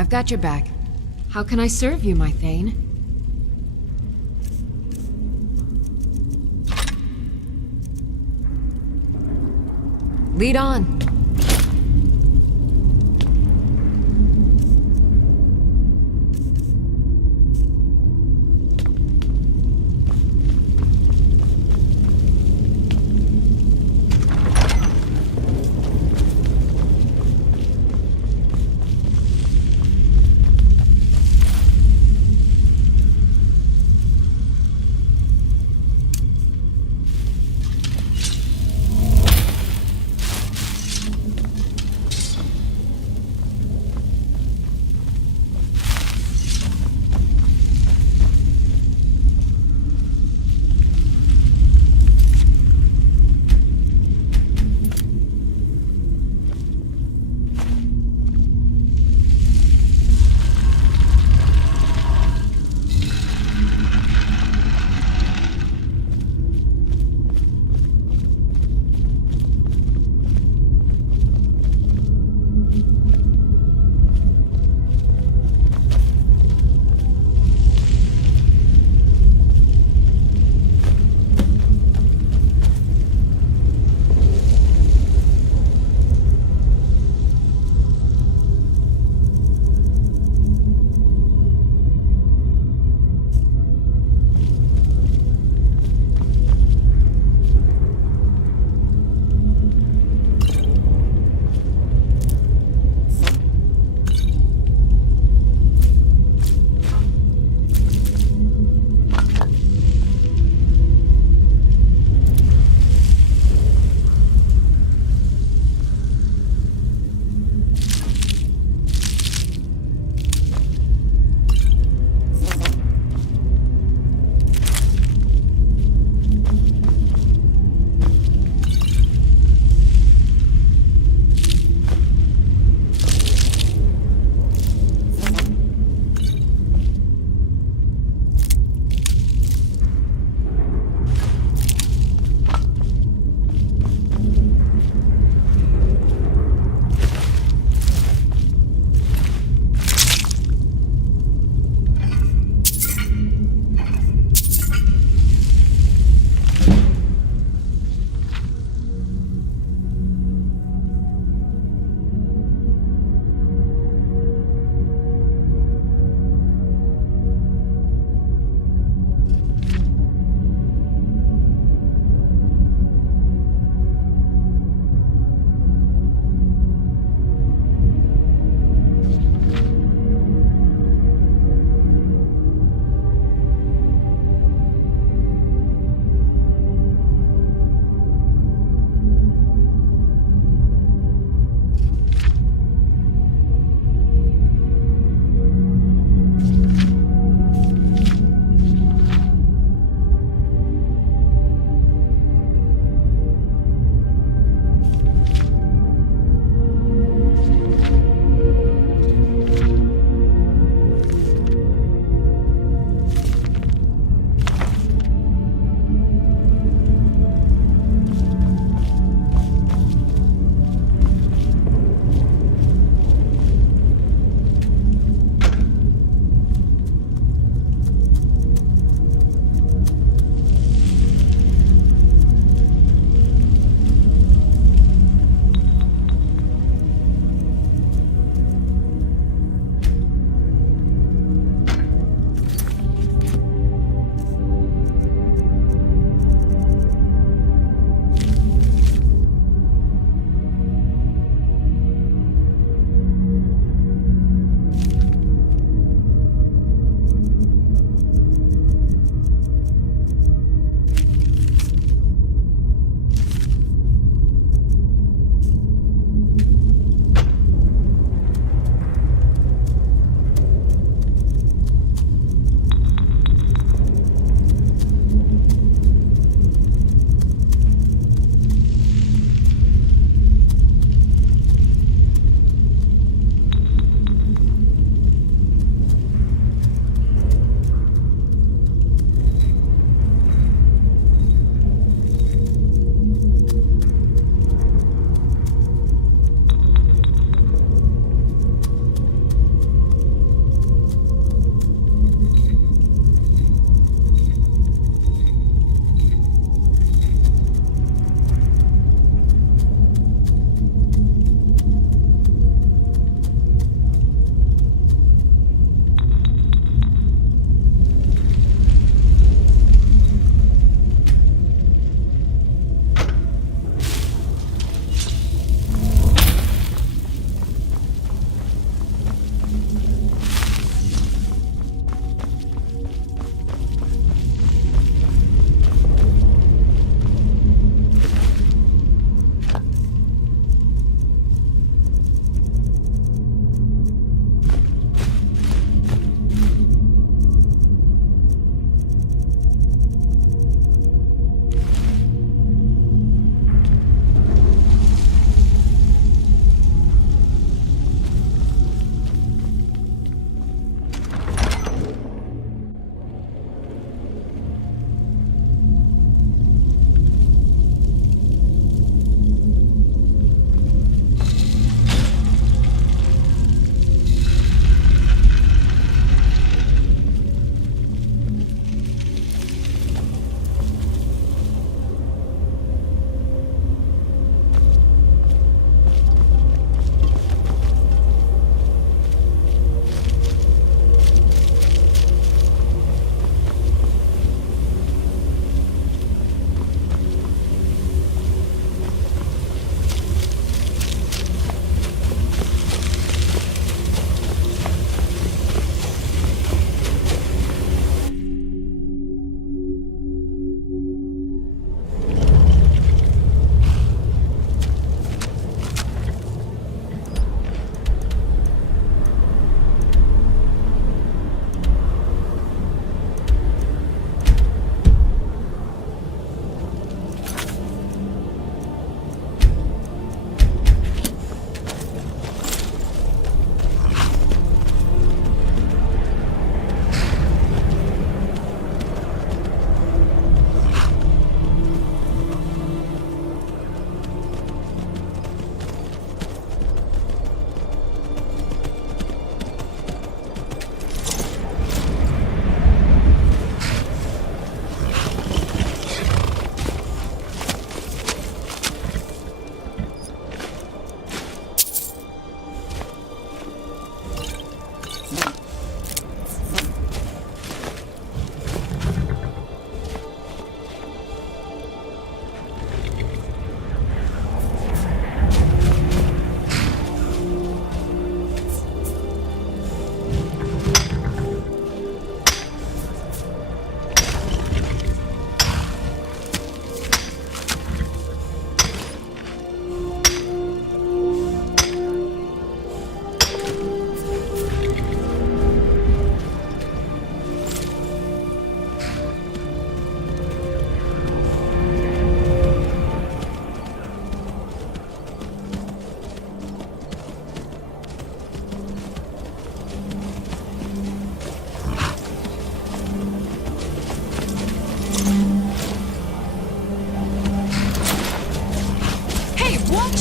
I've got your back. How can I serve you, my Thane? Lead on.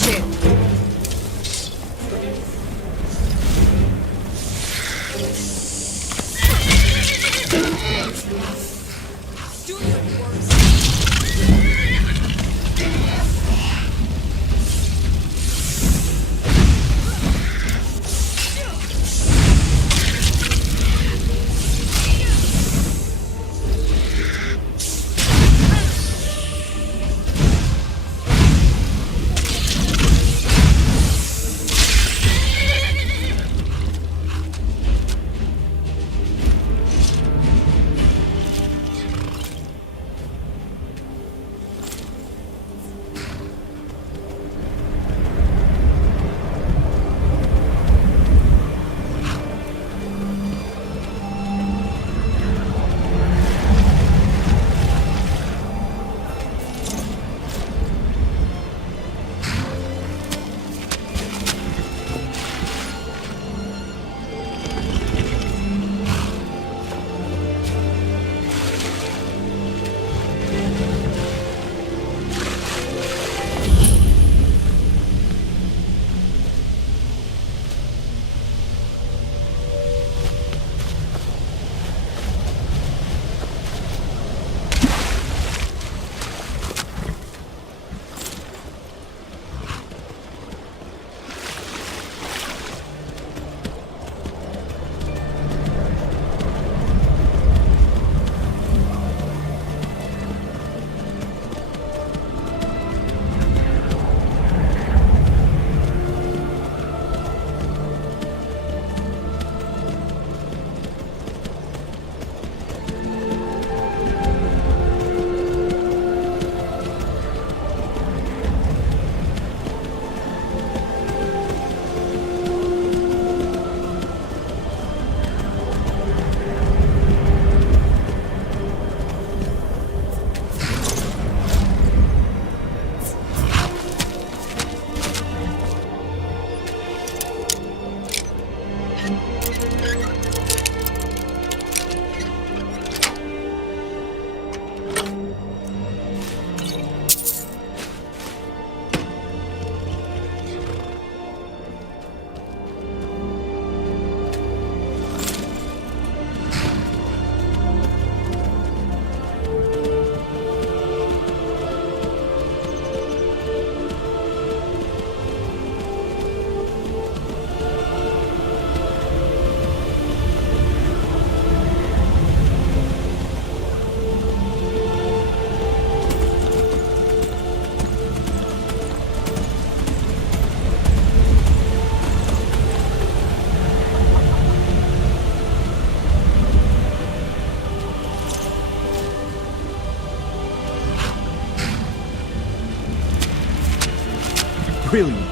Activated. Brilliant.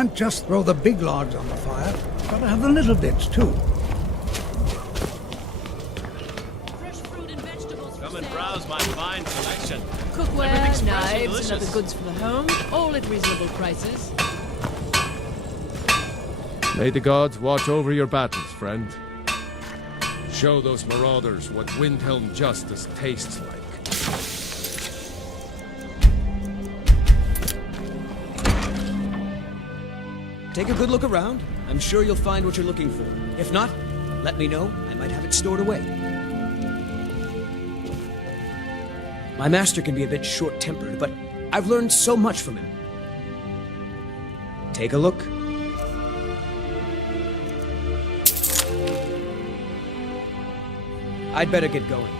Can't just throw the big logs on the fire. Gotta have the little bits, too. Fresh fruit and vegetables. Come and browse my fine selection. Cookware, Everything's fresh and knives, and other delicious. goods for the home, all at reasonable prices. May the gods watch over your battles, friend. Show those marauders what Windhelm justice tastes like. Take a good look around. I'm sure you'll find what you're looking for. If not, let me know. I might have it stored away. My master can be a bit short-tempered, but I've learned so much from him. Take a look. I'd better get going.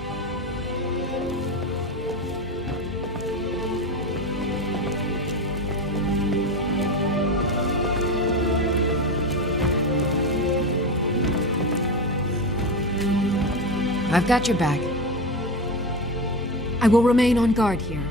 I've got your back. I will remain on guard here.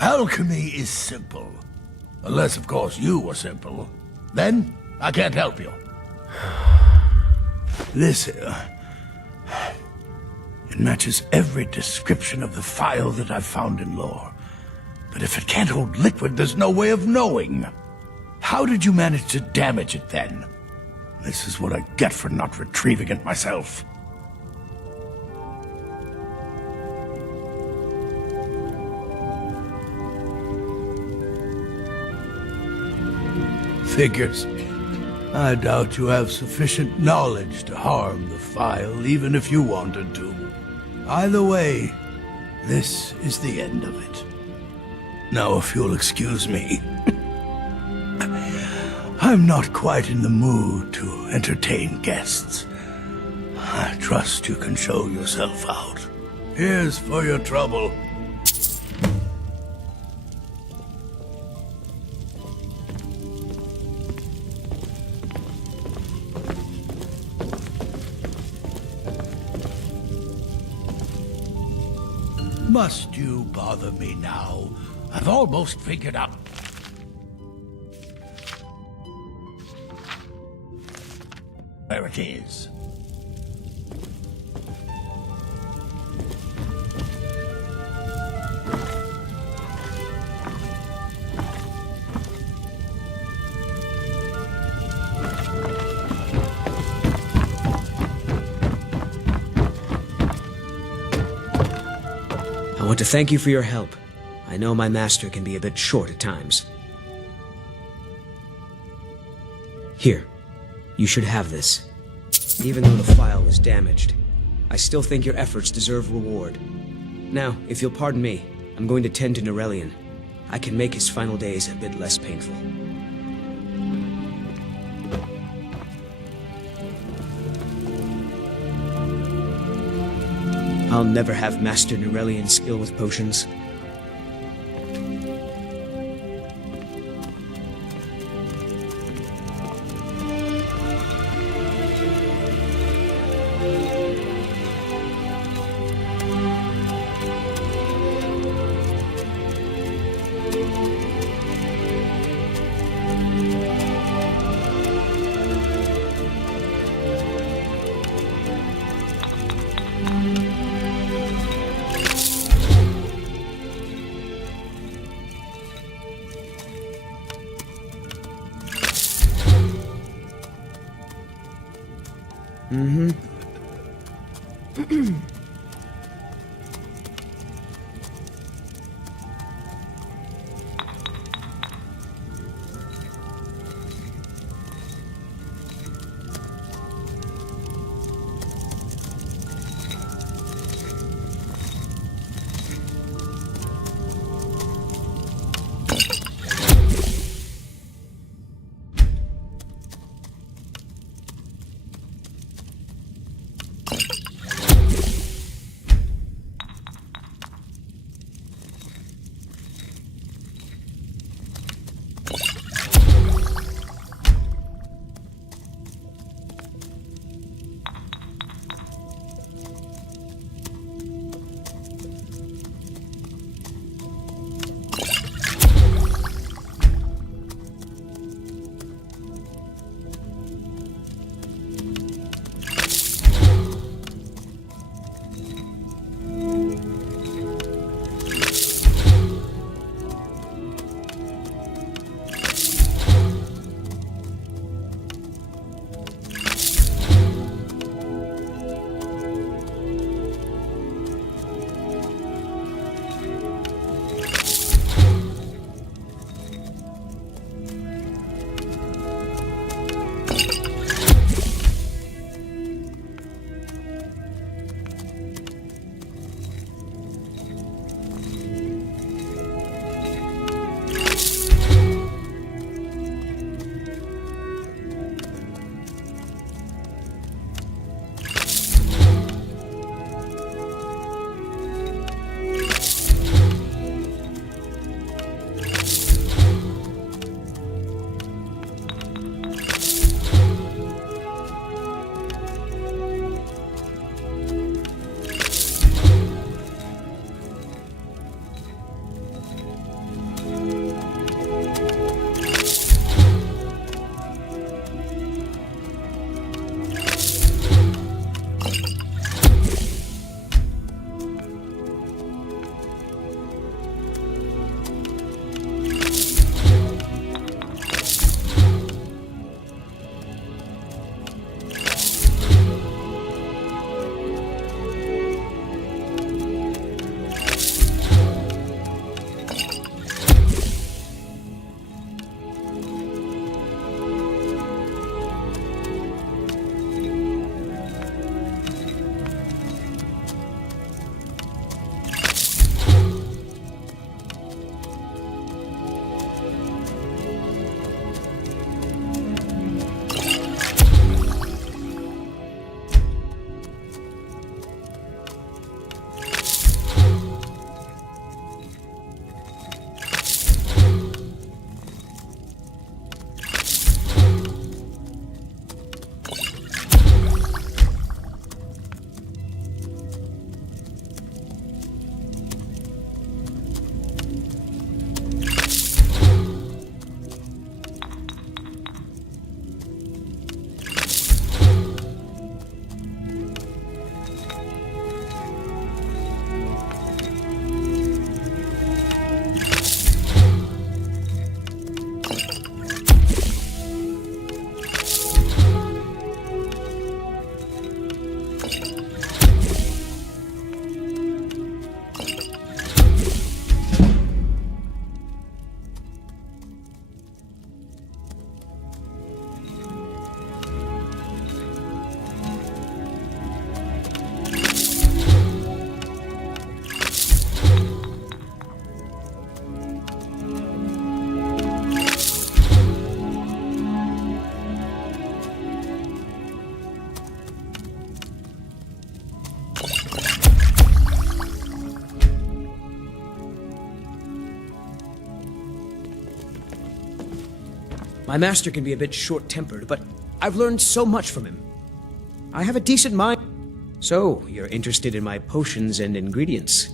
Alchemy is simple. Unless, of course, you are simple. Then, I can't help you. This here... It matches every description of the file that I've found in lore. But if it can't hold liquid, there's no way of knowing. How did you manage to damage it, then? This is what I get for not retrieving it myself. Figures. I doubt you have sufficient knowledge to harm the file, even if you wanted to. Either way, this is the end of it. Now, if you'll excuse me, I'm not quite in the mood to entertain guests. I trust you can show yourself out. Here's for your trouble. Must you bother me now? I've almost figured out... where it is. I want to thank you for your help. I know my master can be a bit short at times. Here, you should have this. Even though the file was damaged, I still think your efforts deserve reward. Now, if you'll pardon me, I'm going to tend to Norellian. I can make his final days a bit less painful. I'll never have mastered Norellian's skill with potions. My master can be a bit short-tempered, but I've learned so much from him. I have a decent mind. So, you're interested in my potions and ingredients?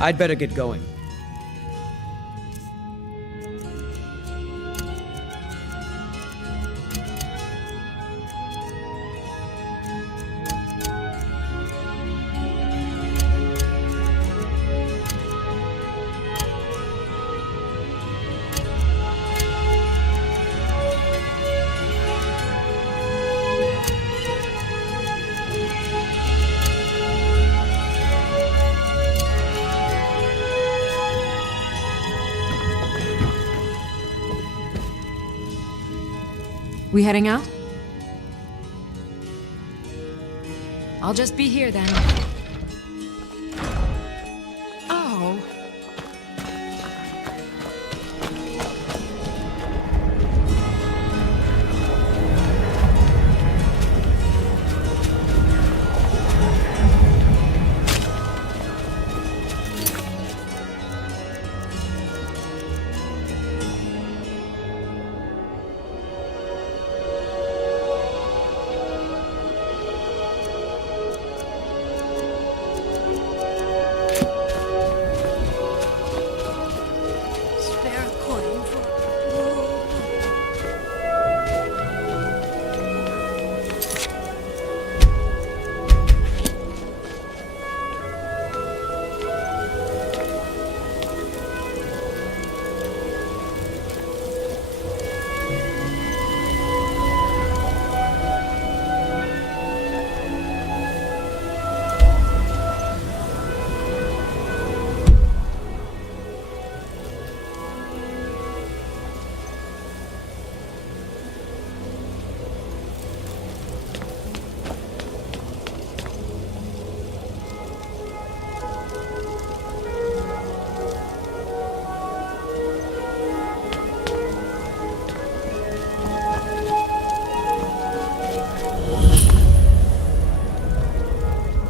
I'd better get going. We heading out? I'll just be here then. Oh.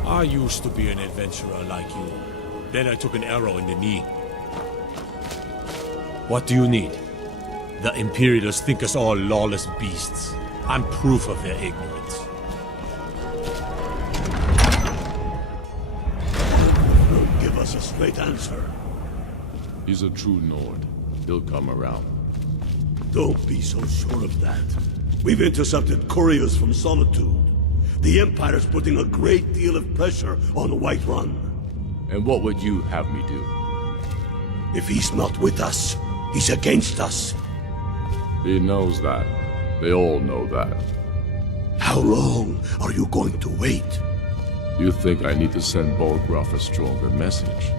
I used to be an adventurer like you. Then I took an arrow in the knee. What do you need? The Imperials think us all lawless beasts. I'm proof of their ignorance. Don't give us a straight answer. He's a true Nord. He'll come around. Don't be so sure of that. We've intercepted couriers from Solitude. The Empire's putting a great deal of pressure on Whiterun. And what would you have me do? If he's not with us, he's against us. He knows that. They all know that. How long are you going to wait? You think I need to send Bolgraf a stronger message?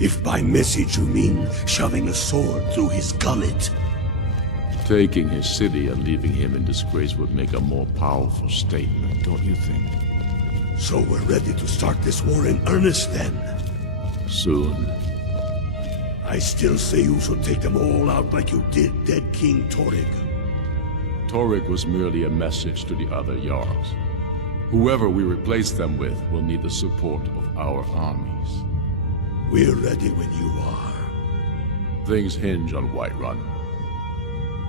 If by message you mean shoving a sword through his gullet. Taking his city and leaving him in disgrace would make a more powerful statement, don't you think? So we're ready to start this war in earnest then? Soon. I still say you should take them all out like you did dead King Torrig. Torrig was merely a message to the other Jarls. Whoever we replace them with will need the support of our armies. We're ready when you are. Things hinge on Whiterun.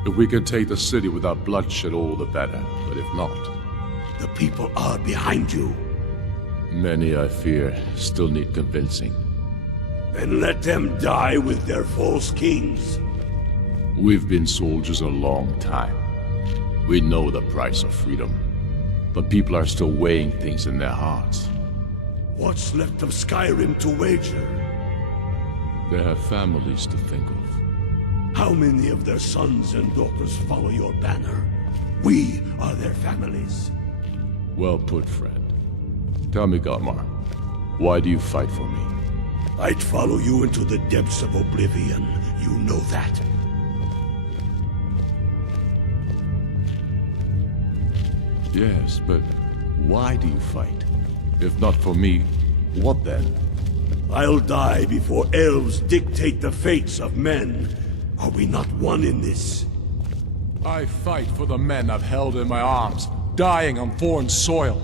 If we can take the city without bloodshed, all the better. But if not... The people are behind you. Many, I fear, still need convincing. Then let them die with their false kings. We've been soldiers a long time. We know the price of freedom, but people are still weighing things in their hearts. What's left of Skyrim to wager? They have families to think of. How many of their sons and daughters follow your banner? We are their families. Well put, friend. Tell me, Galmar, why do you fight for me? I'd follow you into the depths of oblivion. You know that. Yes, but why do you fight? If not for me, what then? I'll die before elves dictate the fates of men. Are we not one in this? I fight for the men I've held in my arms, dying on foreign soil.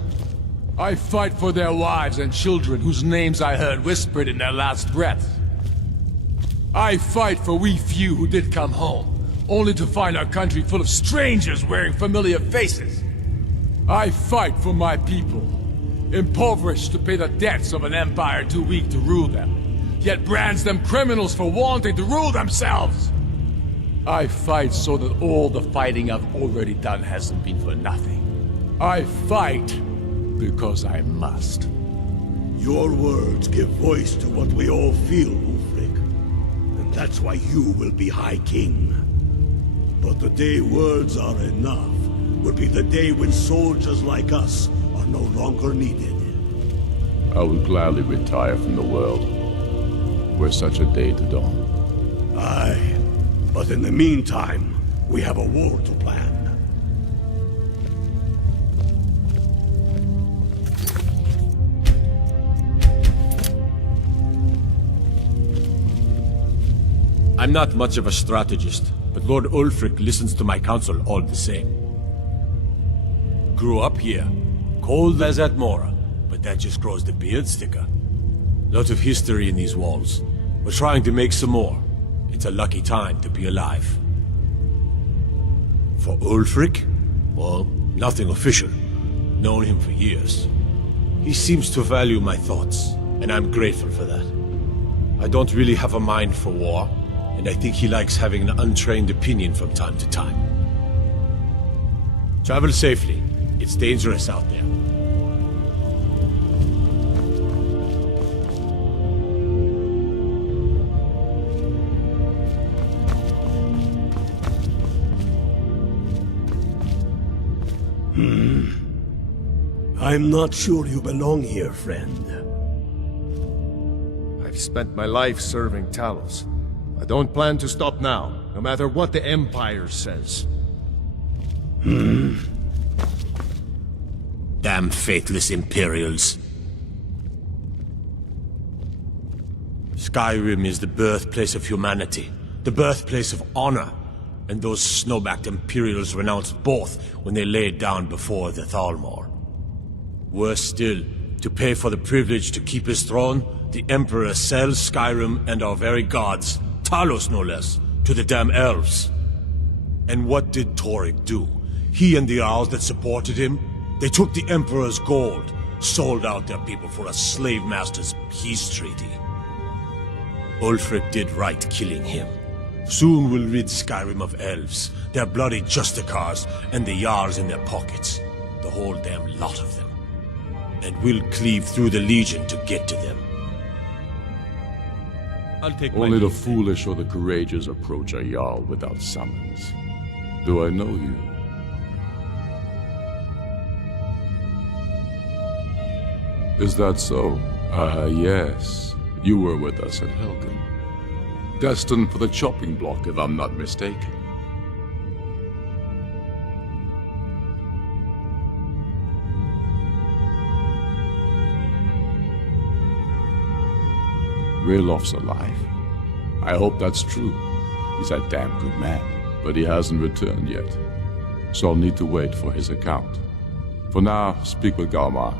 I fight for their wives and children whose names I heard whispered in their last breath. I fight for we few who did come home, only to find our country full of strangers wearing familiar faces. I fight for my people, impoverished to pay the debts of an empire too weak to rule them, yet brands them criminals for wanting to rule themselves. I fight so that all the fighting I've already done hasn't been for nothing. I fight because I must. Your words give voice to what we all feel, Ulfric. And that's why you will be High King. But the day words are enough will be the day when soldiers like us are no longer needed. I would gladly retire from the world, were such a day to dawn. Aye, but in the meantime, we have a war to plan. I'm not much of a strategist, but Lord Ulfric listens to my counsel all the same. Grew up here, cold as at Mora, but that just grows the beard thicker. Lot of history in these walls. We're trying to make some more. It's a lucky time to be alive. For Ulfric? Well, nothing official. Known him for years. He seems to value my thoughts, and I'm grateful for that. I don't really have a mind for war, and I think he likes having an untrained opinion from time to time. Travel safely. It's dangerous out there. I'm not sure you belong here, friend. I've spent my life serving Talos. I don't plan to stop now, no matter what the Empire says. Damn faithless Imperials. Skyrim is the birthplace of humanity, the birthplace of honor, and those snowbacked Imperials renounced both when they laid down before the Thalmor. Worse still, to pay for the privilege to keep his throne, the Emperor sells Skyrim and our very gods, Talos no less, to the damn elves. And what did Torrik do? He and the Owls that supported him? They took the Emperor's gold, sold out their people for a slave master's peace treaty. Ulfric did right killing him. Soon we'll rid Skyrim of elves, their bloody Justicars, and the Jarls in their pockets. The whole damn lot of them. And we'll cleave through the Legion to get to them. I'll take Only the foolish or the courageous approach a Jarl without summons. Do I know you? Is that so? Yes. You were with us at Helgen. Destined for the chopping block, if I'm not mistaken. Rilof's alive. I hope that's true. He's a damn good man, but he hasn't returned yet. So I'll need to wait for his account. For now, speak with Galmar.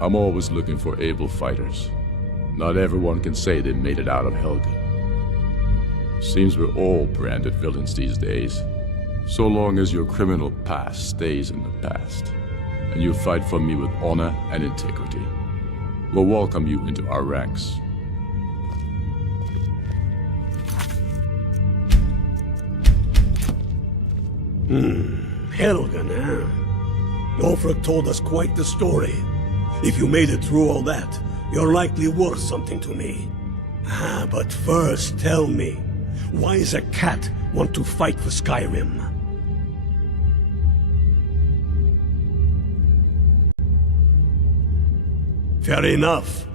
I'm always looking for able fighters. Not everyone can say they made it out of Helgen. Seems we're all branded villains these days. So long as your criminal past stays in the past, and you fight for me with honor and integrity, we'll welcome you into our ranks. Helgen, huh? Ulfric told us quite the story. If you made it through all that, you're likely worth something to me. But first, tell me, why does a cat want to fight for Skyrim? Fair enough,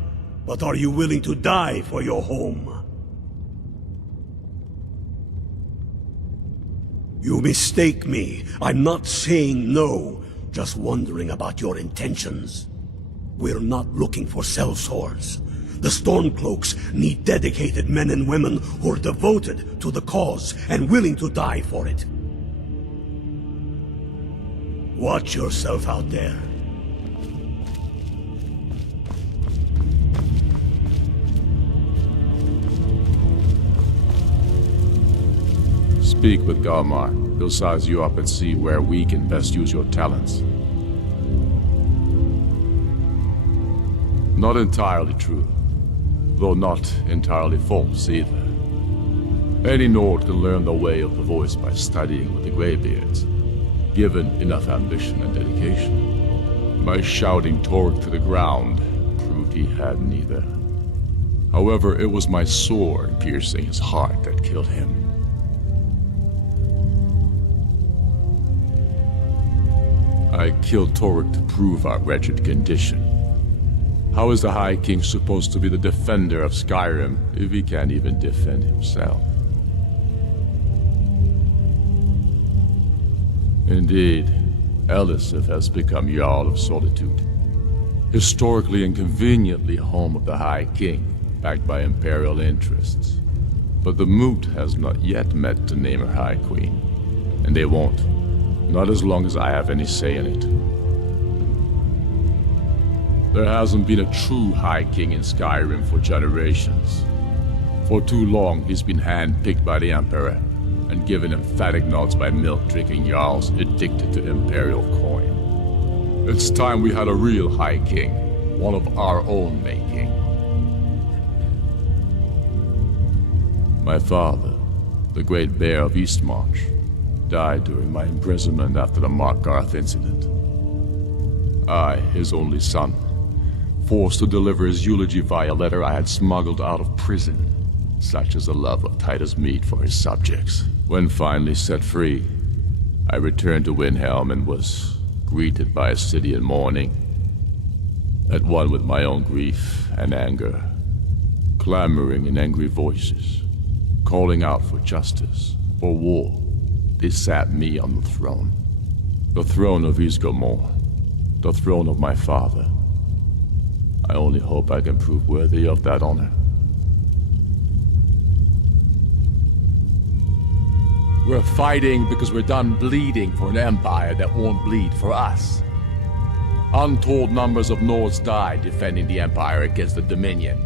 but are you willing to die for your home? You mistake me. I'm not saying no, just wondering about your intentions. We're not looking for sellswords. The Stormcloaks need dedicated men and women who are devoted to the cause and willing to die for it. Watch yourself out there. Speak with Galmar. He'll size you up and see where we can best use your talents. Not entirely true, though not entirely false either. Any Nord can learn the way of the voice by studying with the Greybeards, given enough ambition and dedication. My shouting Torg to the ground proved he had neither. However, it was my sword piercing his heart that killed him. I killed Torg to prove our wretched condition. How is the High King supposed to be the defender of Skyrim if he can't even defend himself? Indeed, Elisif has become Jarl of Solitude. Historically and conveniently home of the High King, backed by Imperial interests. But the Moot has not yet met to name her High Queen. And they won't. Not as long as I have any say in it. There hasn't been a true High King in Skyrim for generations. For too long, he's been hand-picked by the Emperor, and given emphatic nods by milk-drinking Jarls addicted to Imperial coin. It's time we had a real High King, one of our own making. My father, the Great Bear of Eastmarch, died during my imprisonment after the Markarth incident. I, his only son, forced to deliver his eulogy via letter I had smuggled out of prison. Such is the love of Titus meat for his subjects. When finally set free, I returned to Windhelm and was greeted by a city in mourning, at one with my own grief and anger, clamoring in angry voices, calling out for justice, for war. They sat me on the throne of Ysgramor, the throne of my father. I only hope I can prove worthy of that honor. We're fighting because we're done bleeding for an empire that won't bleed for us. Untold numbers of Nords died defending the empire against the Dominion.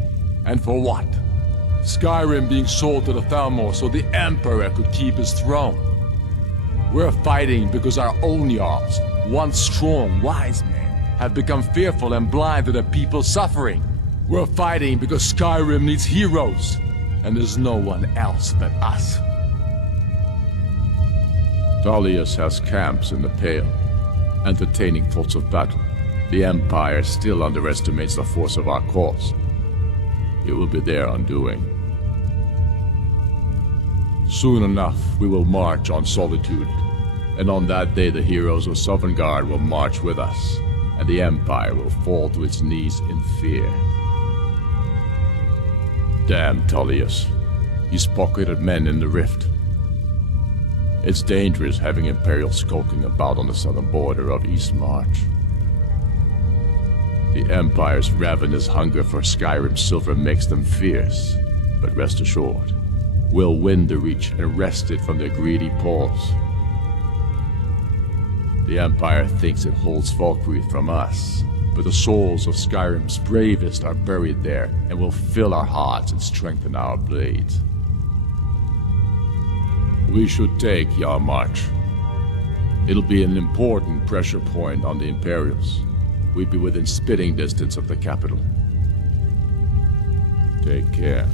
And for what? Skyrim being sold to the Thalmor so the Emperor could keep his throne. We're fighting because our own Jarls, once strong, wise men, have become fearful and blind to the people's suffering. We're fighting because Skyrim needs heroes, and there's no one else but us. Tullius has camps in the Pale, entertaining thoughts of battle. The Empire still underestimates the force of our cause. It will be their undoing. Soon enough, we will march on Solitude, and on that day the heroes of Sovngarde will march with us, and the Empire will fall to its knees in fear. Damn Tullius. He's pocketed men in the Rift. It's dangerous having Imperials skulking about on the southern border of Eastmarch. The Empire's ravenous hunger for Skyrim silver makes them fierce, but rest assured, we'll win the Reach and wrest it from their greedy paws. The Empire thinks it holds Falkreath from us, but the souls of Skyrim's bravest are buried there and will fill our hearts and strengthen our blades. We should take Yarmarch. It'll be an important pressure point on the Imperials. We'd be within spitting distance of the capital. Take care.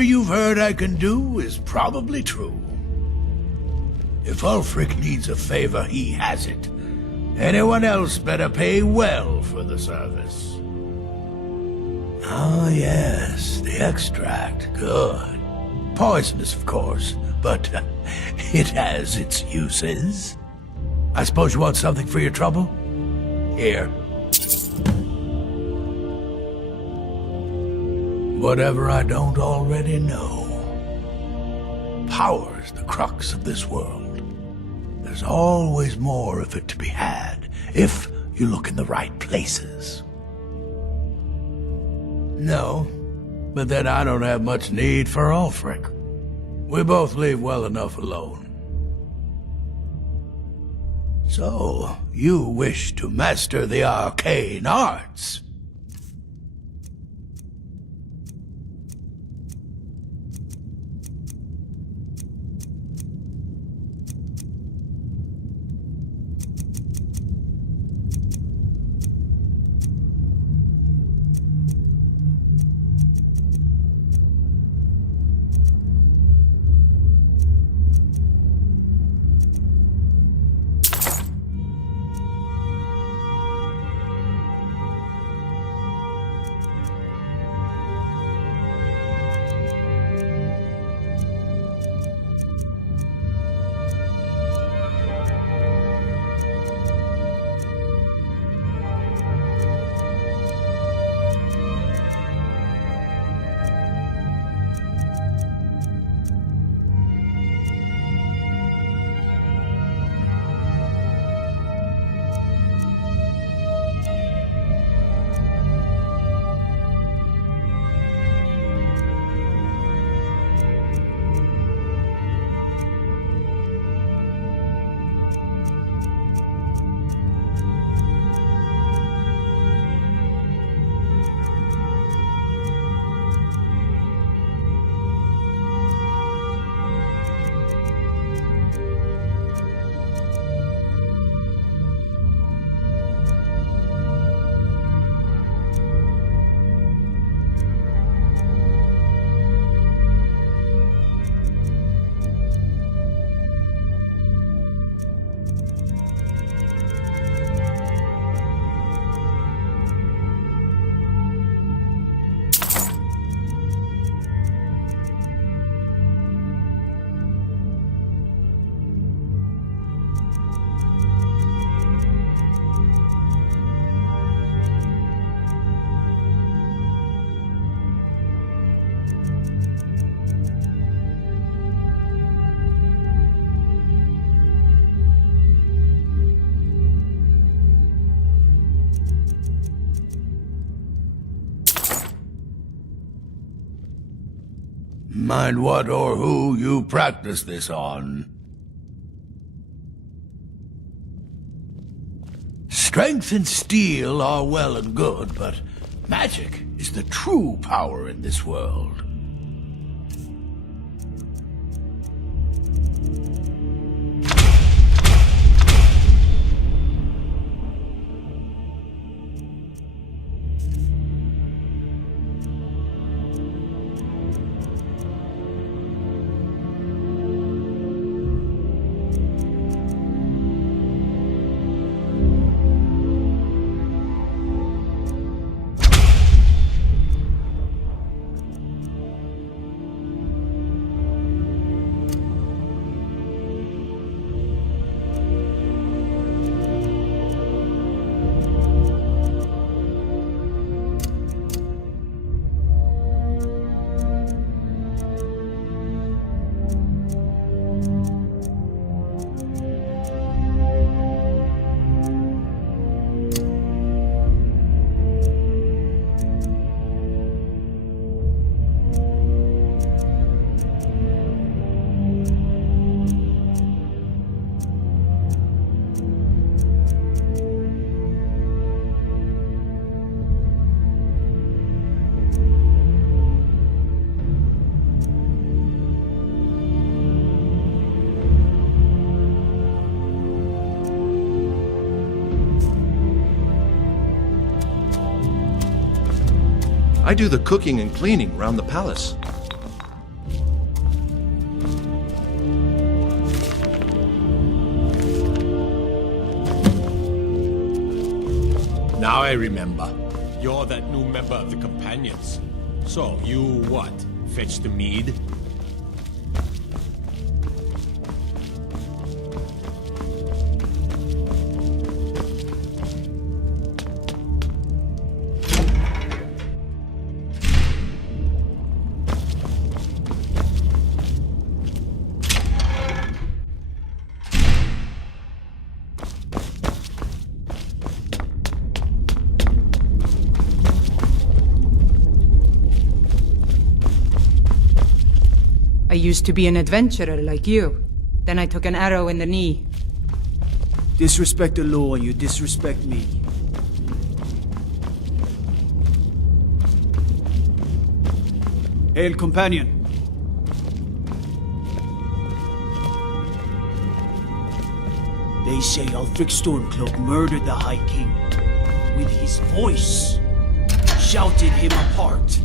Whatever you've heard I can do is probably true. If Ulfric needs a favor, he has it. Anyone else better pay well for the service. Ah, yes, the extract. Good. Poisonous, of course, but it has its uses. I suppose you want something for your trouble? Here. Whatever I don't already know. Power's the crux of this world. There's always more of it to be had, if you look in the right places. No, but then I don't have much need for Ulfric. We both leave well enough alone. So, you wish to master the arcane arts? Mind what or who you practice this on. Strength and steel are well and good, but magic is the true power in this world. I do the cooking and cleaning around the palace. Now I remember. You're that new member of the Companions. So, you what? Fetch the mead? I used to be an adventurer like you. Then I took an arrow in the knee. Disrespect the law and you disrespect me. Hail, companion. They say Ulfric Stormcloak murdered the High King. With his voice, shouted him apart.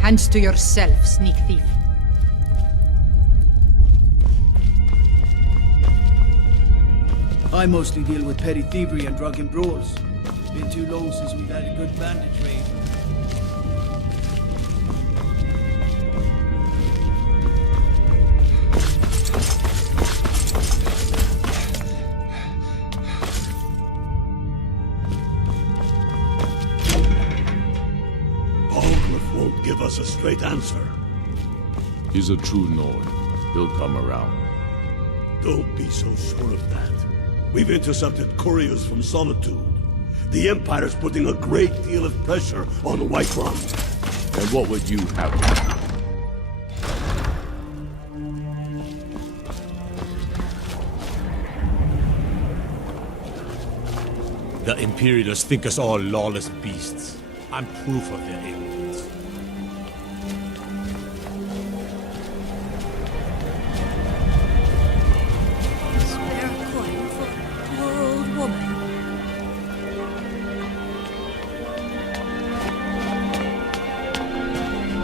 Hands to yourself, sneak thief. I mostly deal with petty thievery and drunken brawls. Been too long since we've had a good bandit raid. Won't give us a straight answer. He's a true Nord. He'll come around. Don't be so sure of that. We've intercepted couriers from Solitude. The Empire's putting a great deal of pressure on Whiterun. And what would you have? The Imperialists think us all lawless beasts. I'm proof of their ignorance.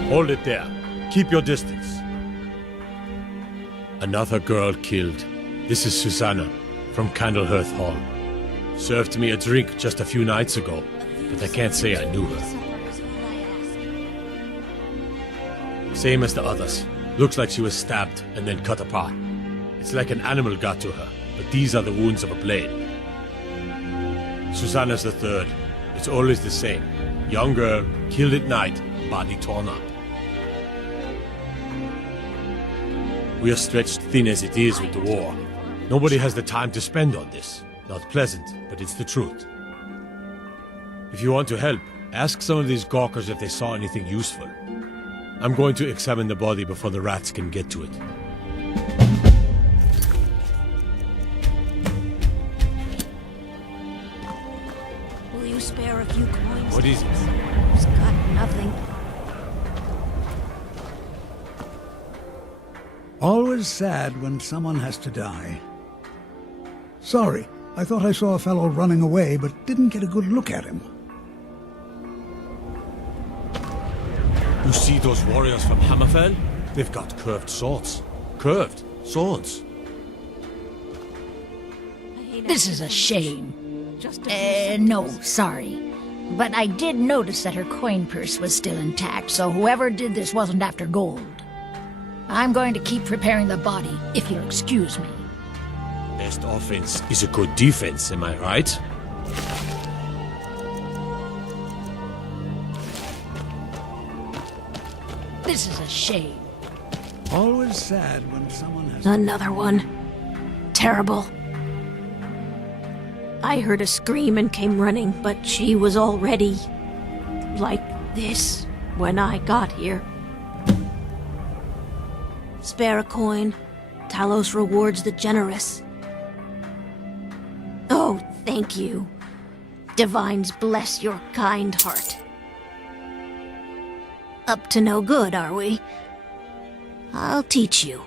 Hold it there. Keep your distance. Another girl killed. This is Susanna, from Candlehearth Hall. Served me a drink just a few nights ago, but I can't say I knew her. Same as the others. Looks like she was stabbed and then cut apart. It's like an animal got to her, but these are the wounds of a blade. Susanna's the third. It's always the same. Young girl, killed at night, body torn up. We are stretched thin as it is with the war. Nobody has the time to spend on this. Not pleasant, but it's the truth. If you want to help, ask some of these gawkers if they saw anything useful. I'm going to examine the body before the rats can get to it. Will you spare a few coins? What is it? I've got nothing. Always sad when someone has to die. Sorry, I thought I saw a fellow running away, but didn't get a good look at him. You see those warriors from Hammerfell? They've got curved swords. Curved swords. This is a shame. No, sorry. But I did notice that her coin purse was still intact, so whoever did this wasn't after gold. I'm going to keep preparing the body, if you'll excuse me. Best offense is a good defense, am I right? This is a shame. Always sad when someone has... Another one. Terrible. I heard a scream and came running, but she was already... like this when I got here. Spare a coin. Talos rewards the generous. Oh, thank you. Divines bless your kind heart. Up to no good, are we? I'll teach you,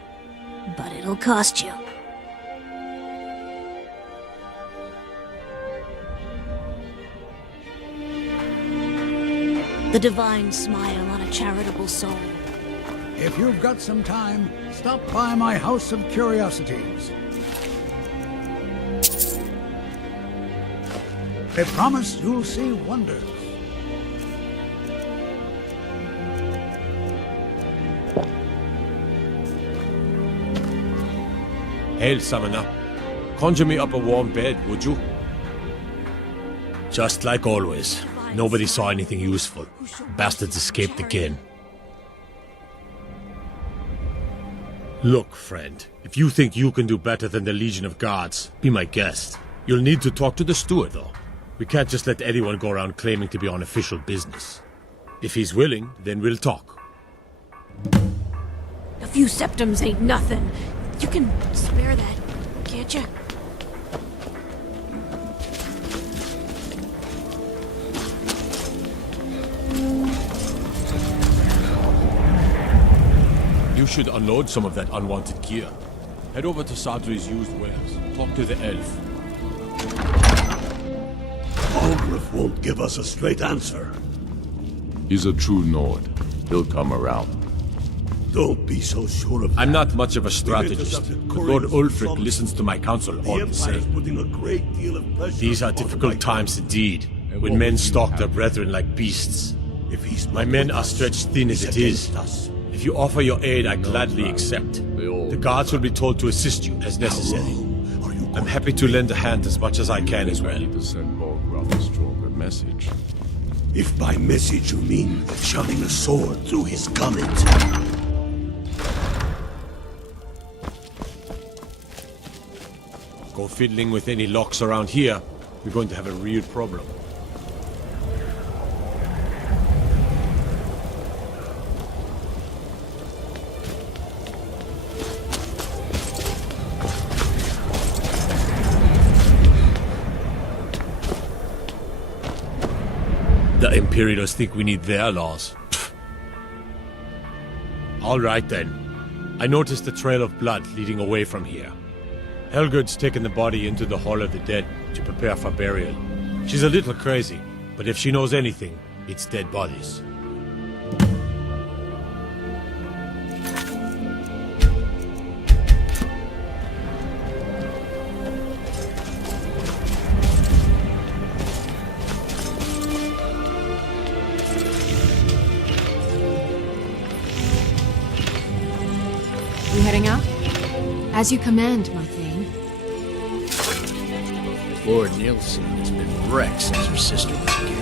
but it'll cost you. The divine smile on a charitable soul. If you've got some time, stop by my House of Curiosities. I promise you'll see wonders. Hail, Summoner. Conjure me up a warm bed, would you? Just like always. Nobody saw anything useful. Bastards escaped again. Look, friend. If you think you can do better than the Legion of Guards, be my guest. You'll need to talk to the steward, though. We can't just let anyone go around claiming to be on official business. If he's willing, then we'll talk. A few septums ain't nothing. You can spare that, can't you? You should unload some of that unwanted gear. Head over to Sadri's used wares. Talk to the elf. Aldrich won't give us a straight answer. He's a true Nord. He'll come around. Don't be so sure of that. I'm not much of a strategist, but Lord Ulfric listens to my counsel all the same. Putting a great deal of pressure These are difficult times indeed, when men stalk their brethren like beasts. My men are stretched thin as it is. If you offer your aid, I gladly accept. The guards will be told to assist you as necessary. I'm happy to lend a hand as much as I can as well. To send Borgruff a stronger message. If by message you mean shoving a sword through his gullet. Go fiddling with any locks around here, we're going to have a real problem. The Imperials think we need their laws. All right then. I noticed a trail of blood leading away from here. Helgud's taken the body into the Hall of the Dead to prepare for burial. She's a little crazy, but if she knows anything, it's dead bodies. You heading out? As you command, my thing. Lord Nielsen has been wrecked since her sister was killed.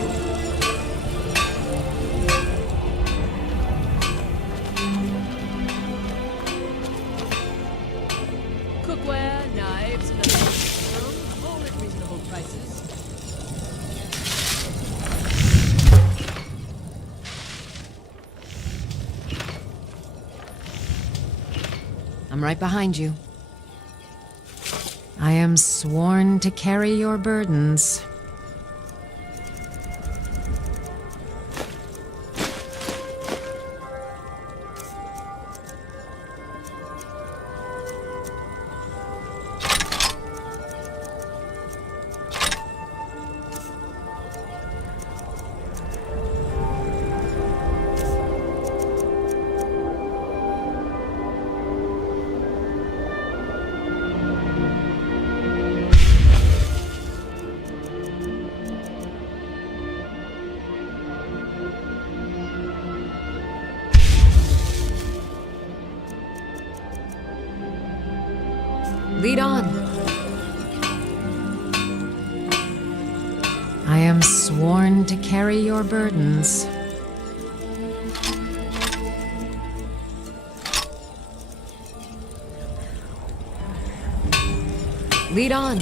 Cookware, knives, and other all at reasonable prices. I'm right behind you. I am sworn to carry your burdens. Lead on. I am sworn to carry your burdens. Lead on.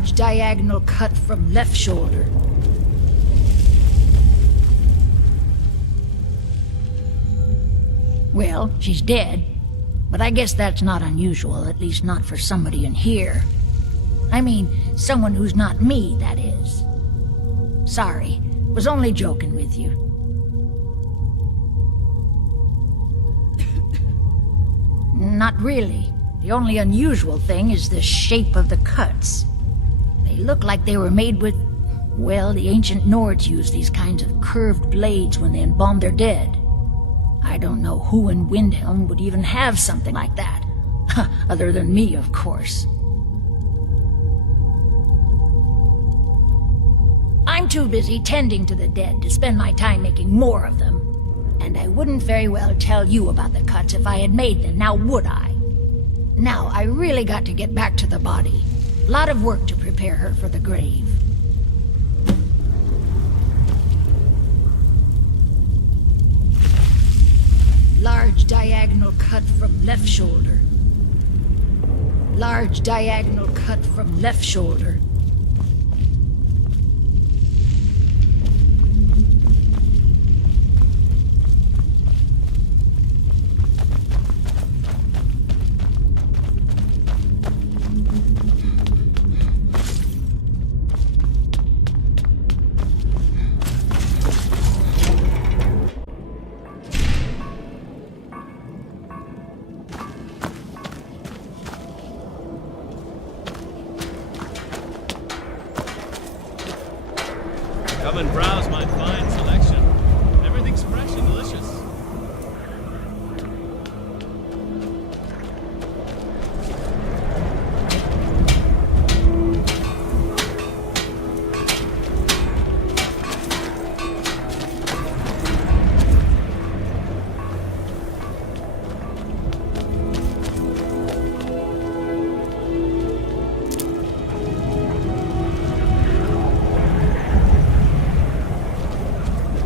Large diagonal cut from left shoulder. Well, she's dead, but I guess that's not unusual, at least not for somebody in here. I mean, someone who's not me, that is. Sorry, was only joking with you. Not really. The only unusual thing is the shape of the cuts. They look like they were made with... well, the ancient Nords used these kinds of curved blades when they embalmed their dead. I don't know who in Windhelm would even have something like that. Other than me, of course. I'm too busy tending to the dead to spend my time making more of them. And I wouldn't very well tell you about the cuts if I had made them, now would I? Now, I really got to get back to the body. A lot of work to prepare her for the grave. Large diagonal cut from left shoulder. Large diagonal cut from left shoulder. Come and browse my fine selection. Everything's fresh and delicious.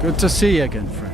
Good to see you again, friend.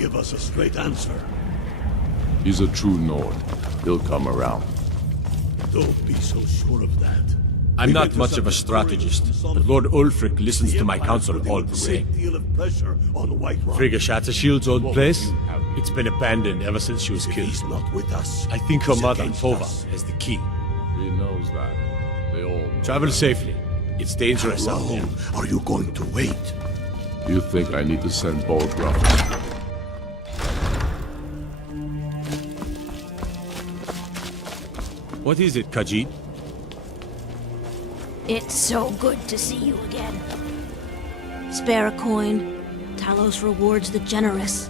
give us a straight answer. He's a true Nord. He'll come around. Don't be so sure of that. I'm not much of a strategist, but Lord Ulfric listens to my counsel all the same. Frigga Shattershield's old place? It's been abandoned ever since she was killed. He's not with us. I think her mother, Tova, has the key. He knows that. They all know. Travel safely. It's dangerous How out there. long are you going to wait? You think I need to send Bolgraf? What is it, Khajiit? It's so good to see you again. Spare a coin. Talos rewards the generous.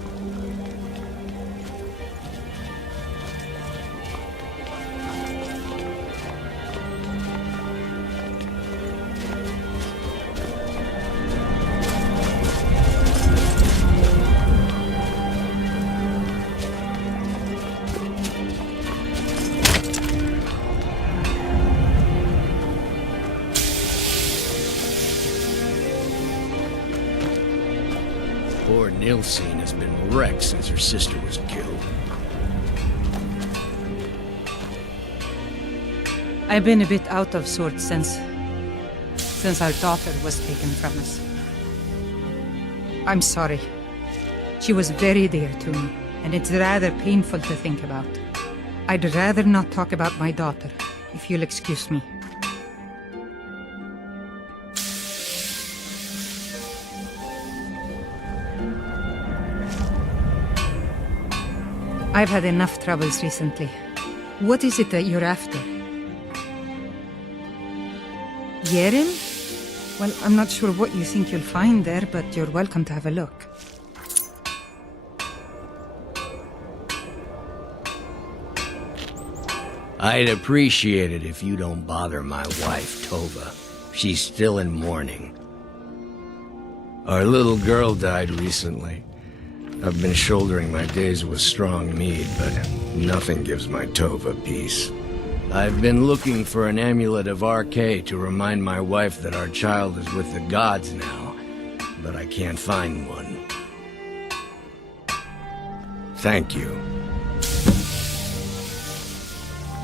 Poor Nilsine has been wrecked since her sister was killed. I've been a bit out of sorts since our daughter was taken from us. I'm sorry. She was very dear to me, and it's rather painful to think about. I'd rather not talk about my daughter, if you'll excuse me. I've had enough troubles recently. What is it that you're after? Yerim? Well, I'm not sure what you think you'll find there, but you're welcome to have a look. I'd appreciate it if you don't bother my wife, Tova. She's still in mourning. Our little girl died recently. I've been shouldering my days with strong mead, but nothing gives my Tova peace. I've been looking for an amulet of RK to remind my wife that our child is with the gods now, but I can't find one. Thank you.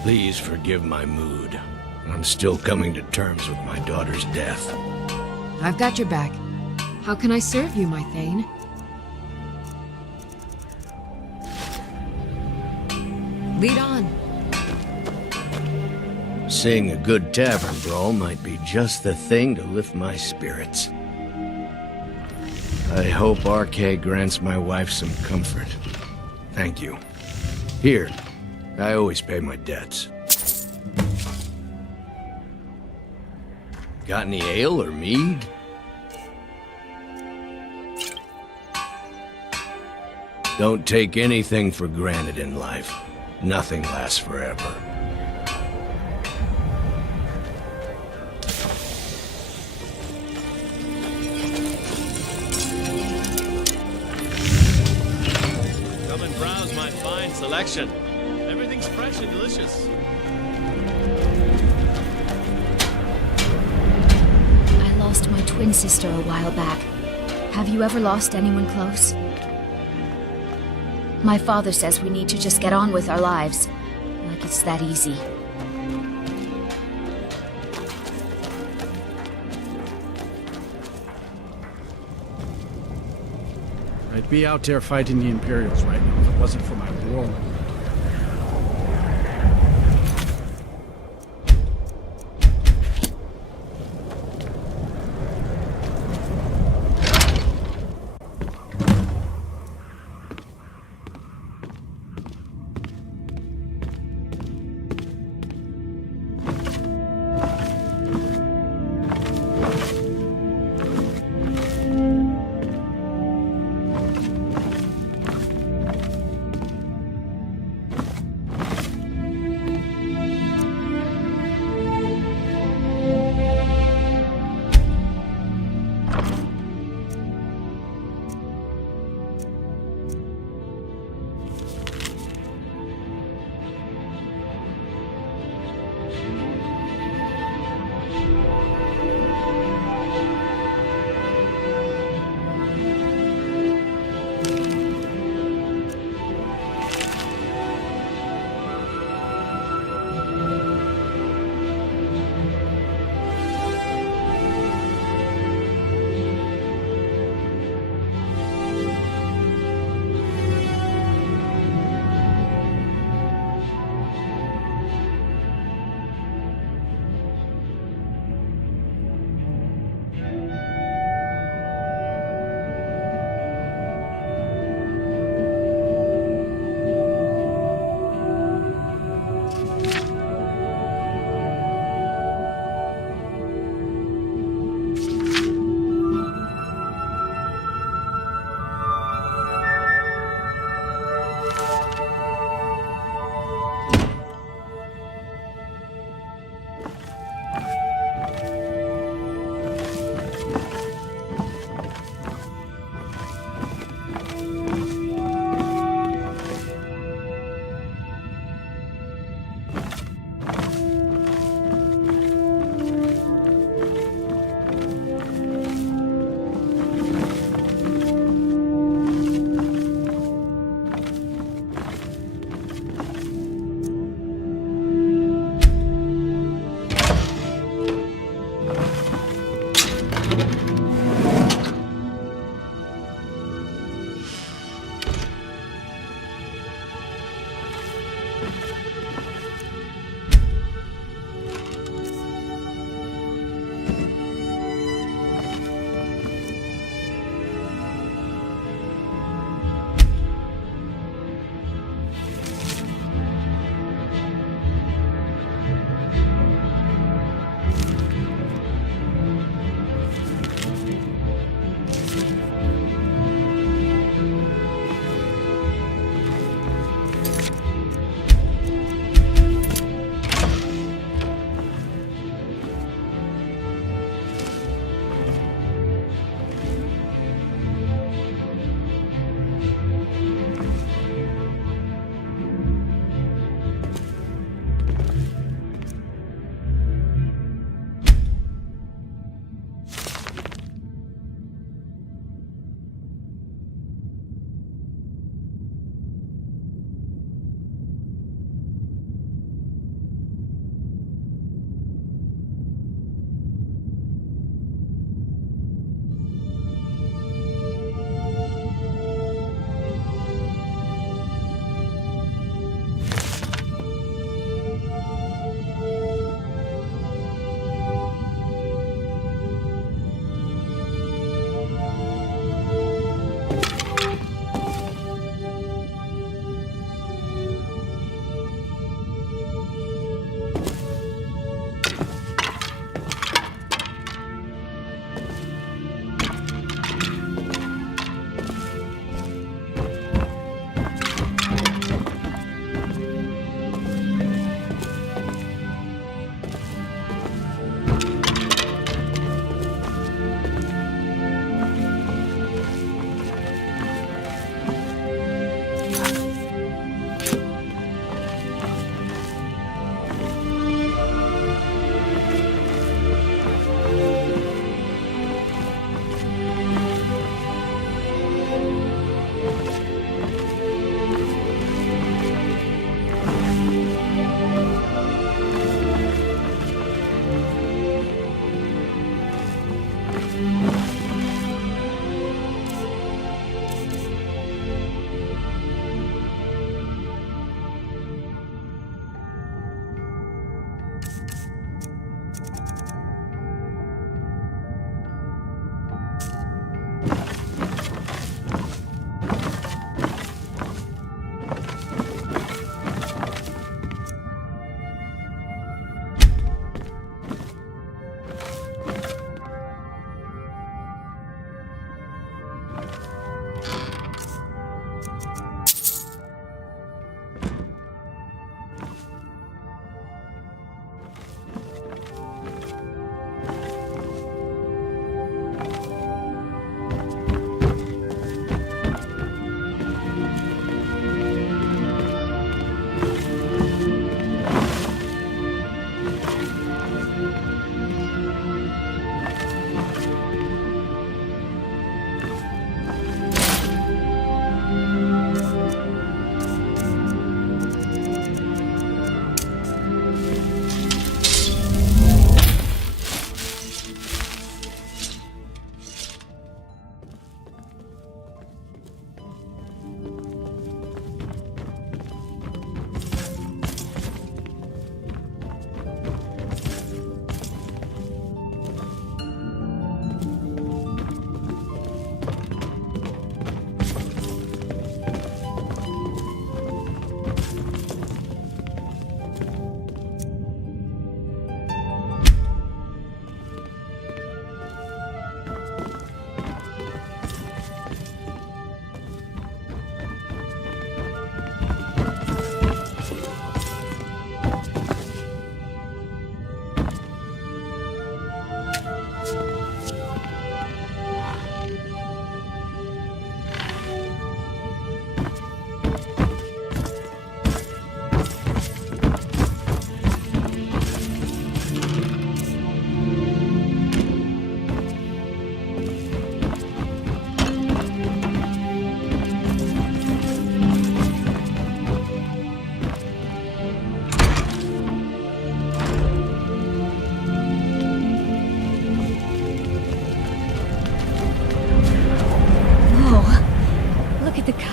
Please forgive my mood. I'm still coming to terms with my daughter's death. I've got your back. How can I serve you, my Thane? Lead on. Seeing a good tavern brawl might be just the thing to lift my spirits. I hope RK grants my wife some comfort. Thank you. Here, I always pay my debts. Got any ale or mead? Don't take anything for granted in life. Nothing lasts forever. Come and browse my fine selection. Everything's fresh and delicious. I lost my twin sister a while back. Have you ever lost anyone close? My father says we need to just get on with our lives. Like it's that easy. I'd be out there fighting the Imperials right now if it wasn't for my warlord.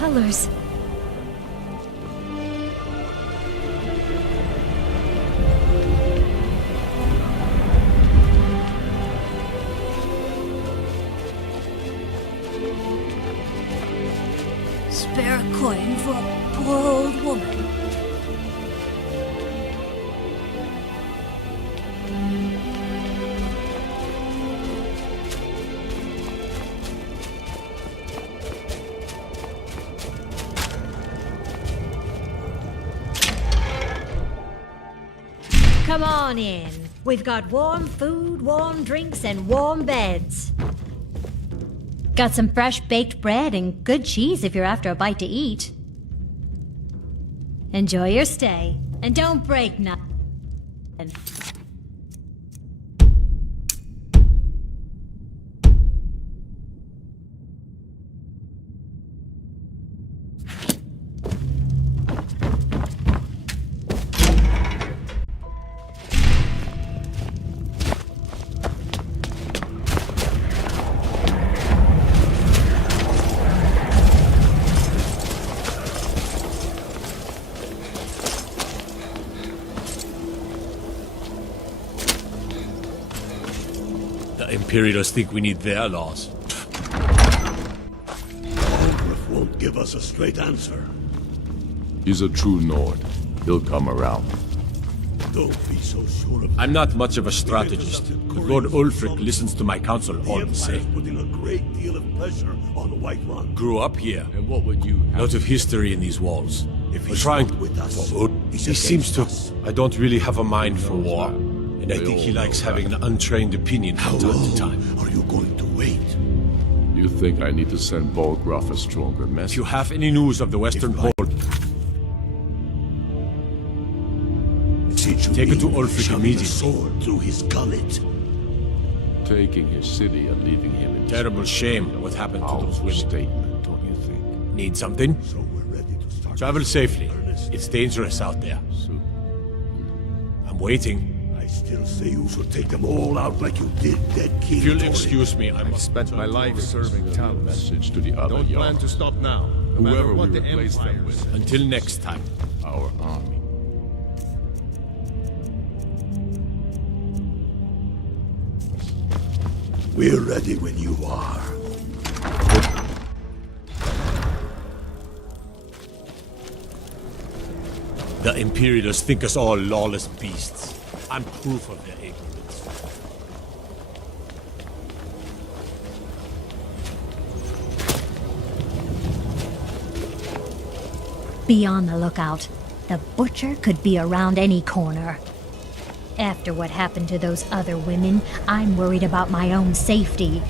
colors. Spare a coin for a poor old woman. Come on in. We've got warm food, warm drinks, and warm beds. Got some fresh baked bread and good cheese if you're after a bite to eat. Enjoy your stay, and don't break nothing. Imperials think we need their laws. Ulrich won't give us a straight answer. He's a true Nord. He'll come around. Don't be so sure of that. I'm not much of a strategist, but Lord Ulfric listens to my counsel all the same. Putting a great deal of pressure on the White Run. Grew up here. And what would you have? Lot of history in these walls. If We're he's trying not with us, he seems to. I don't really have a mind for war. And I think he likes having an untrained opinion from time to time. Are you going to wait? You think I need to send Bolgraf a stronger message? If you have any news of the Western Pole, take it to Ulfric immediately. Sword through his gullet. Taking his city and leaving him in Terrible shame what happened to those women. Statement, don't you think? Need something? So we're ready to start. Travel safely. It's dangerous out there. I'm waiting. I still say you should take them all out like you did Dead King. If you'll excuse me, I've spent my life serving Talos. Message to the other Don't plan Jarls. to stop now. No matter Whoever what we the replace them Empire with. says. Until next time. Our army. We're ready when you are. The Imperials think us all lawless beasts. I'm proof of their ignorance. Be on the lookout. The butcher could be around any corner. After what happened to those other women, I'm worried about my own safety.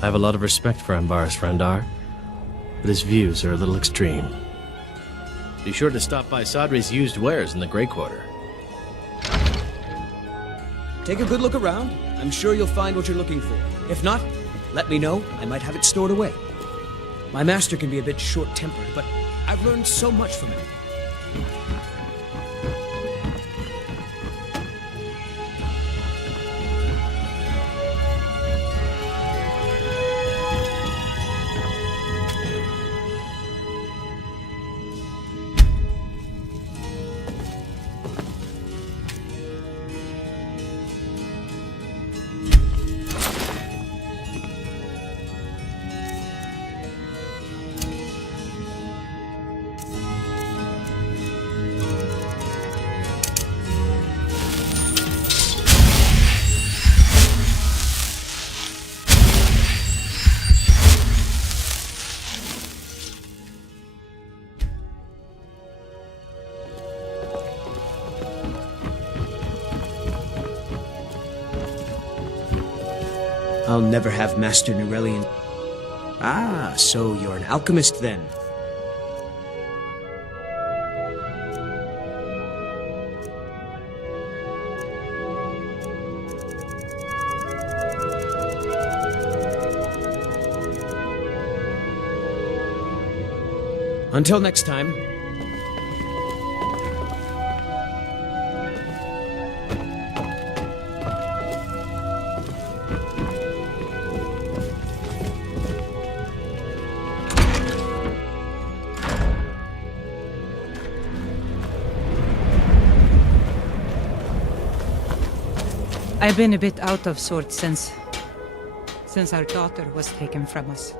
I have a lot of respect for Ambar's Frandar, but his views are a little extreme. Be sure to stop by Sadri's used wares in the Grey Quarter. Take a good look around. I'm sure you'll find what you're looking for. If not, let me know. I might have it stored away. My master can be a bit short-tempered, but I've learned so much from him. I'll never have Master Nurelian. Ah, so you're an alchemist then. Until next time. I've been a bit out of sorts since our daughter was taken from us.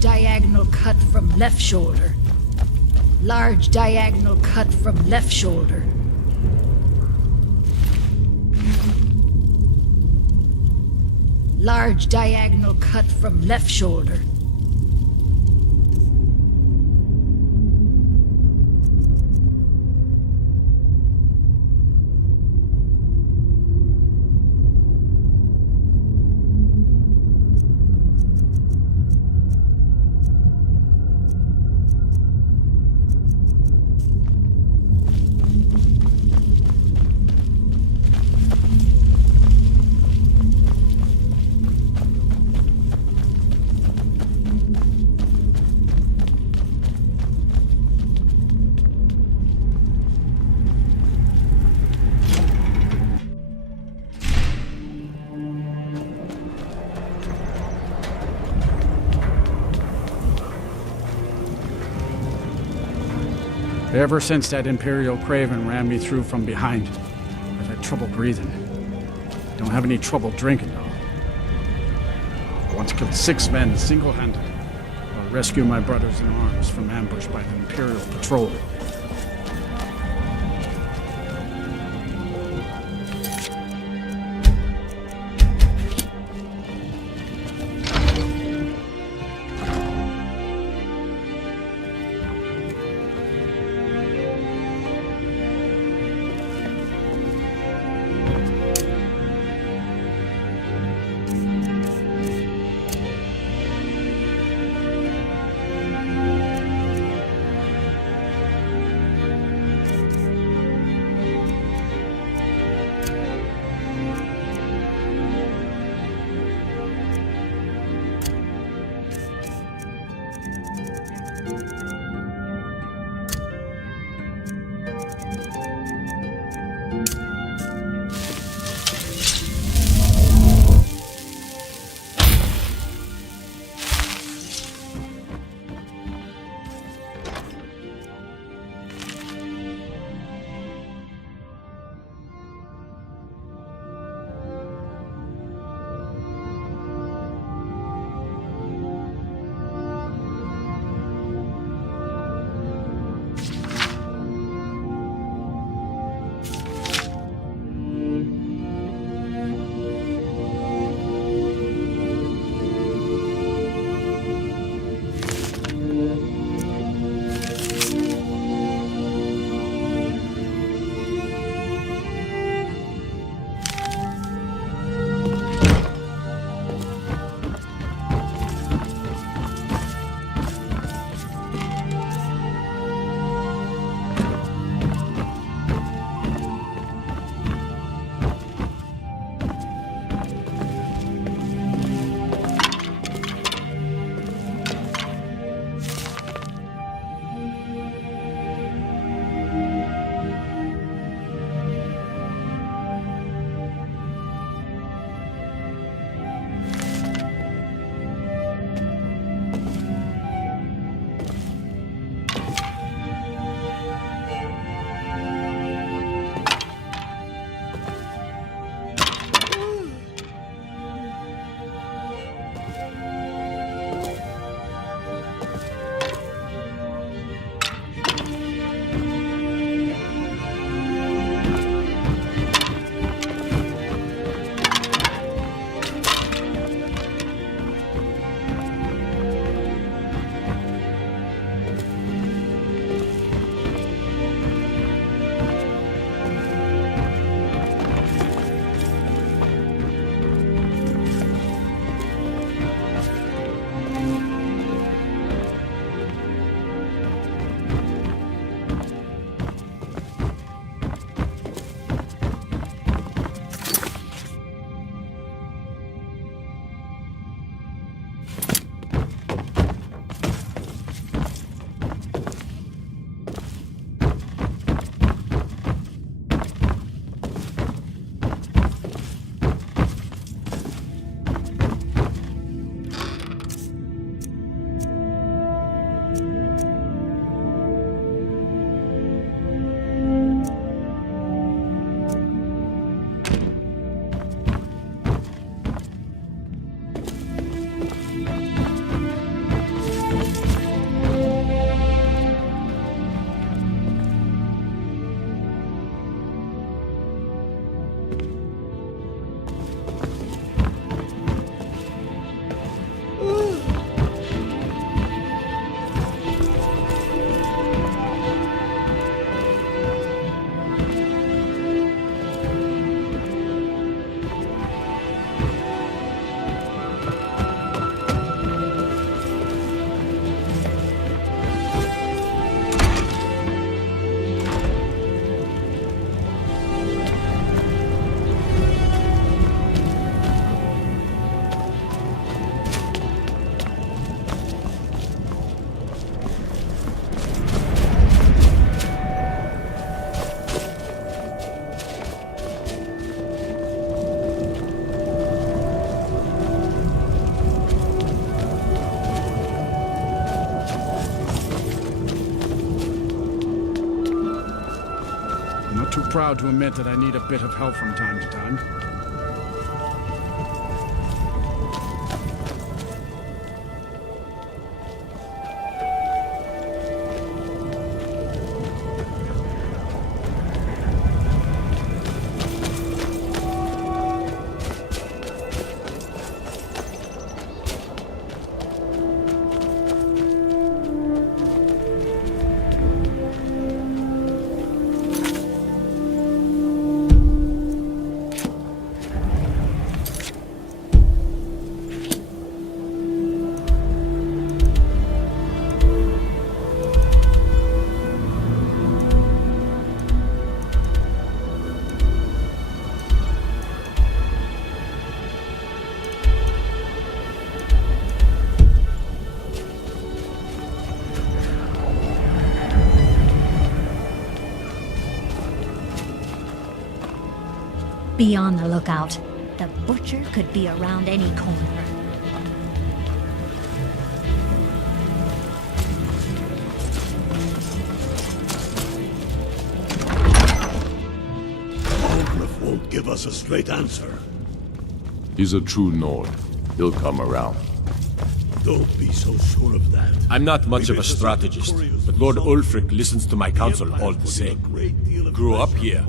Diagonal cut from left shoulder. Large diagonal cut from left shoulder. Large diagonal cut from left shoulder. Ever since that Imperial Craven ran me through from behind, I've had trouble breathing. Don't have any trouble drinking, though. I once killed 6 men single-handed while rescuing my brothers in arms from ambush by the Imperial patrol. I'm not too proud to admit that I need a bit of help from time to time. Be on the lookout. The butcher could be around any corner. Aldrich won't give us a straight answer. He's a true Nord. He'll come around. Don't be so sure of that. I'm not much of a strategist, but Lord Ulfric listens to my counsel all the same. Grew up here.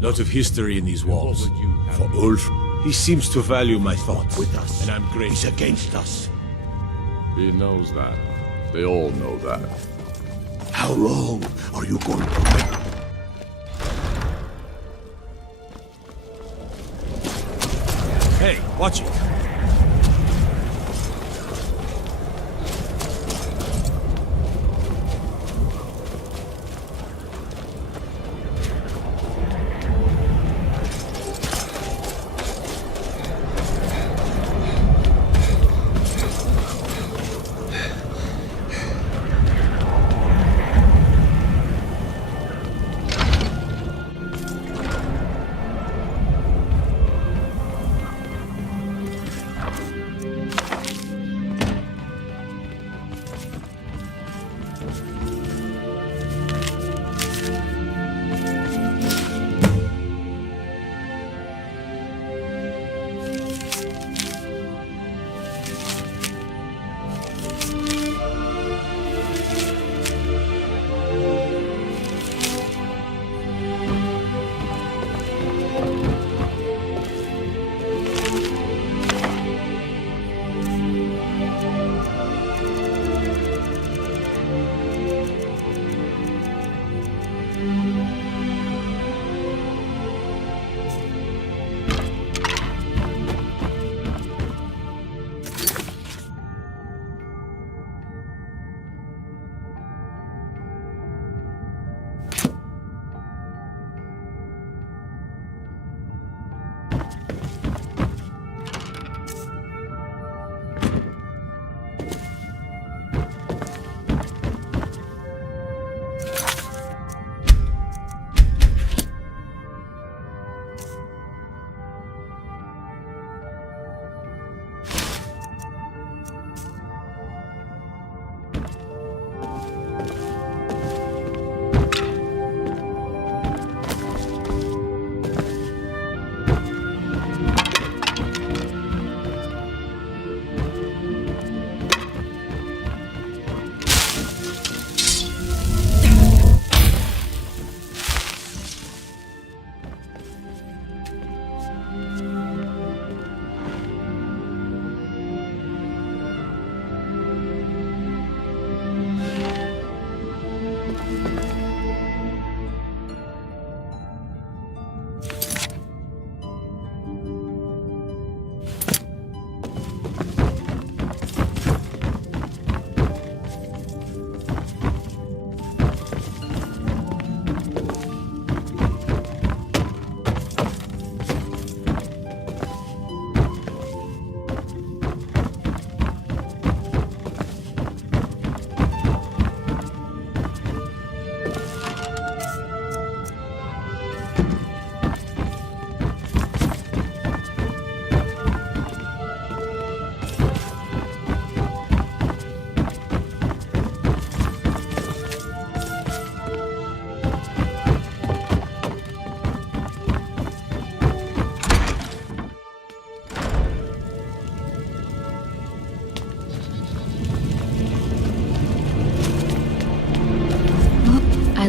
Lot of history in these walls. For Ulfric, he seems to value my thoughts. With us. And I'm grateful. He's against us. He knows that. They all know that. How long are you going to wait? Hey, watch it.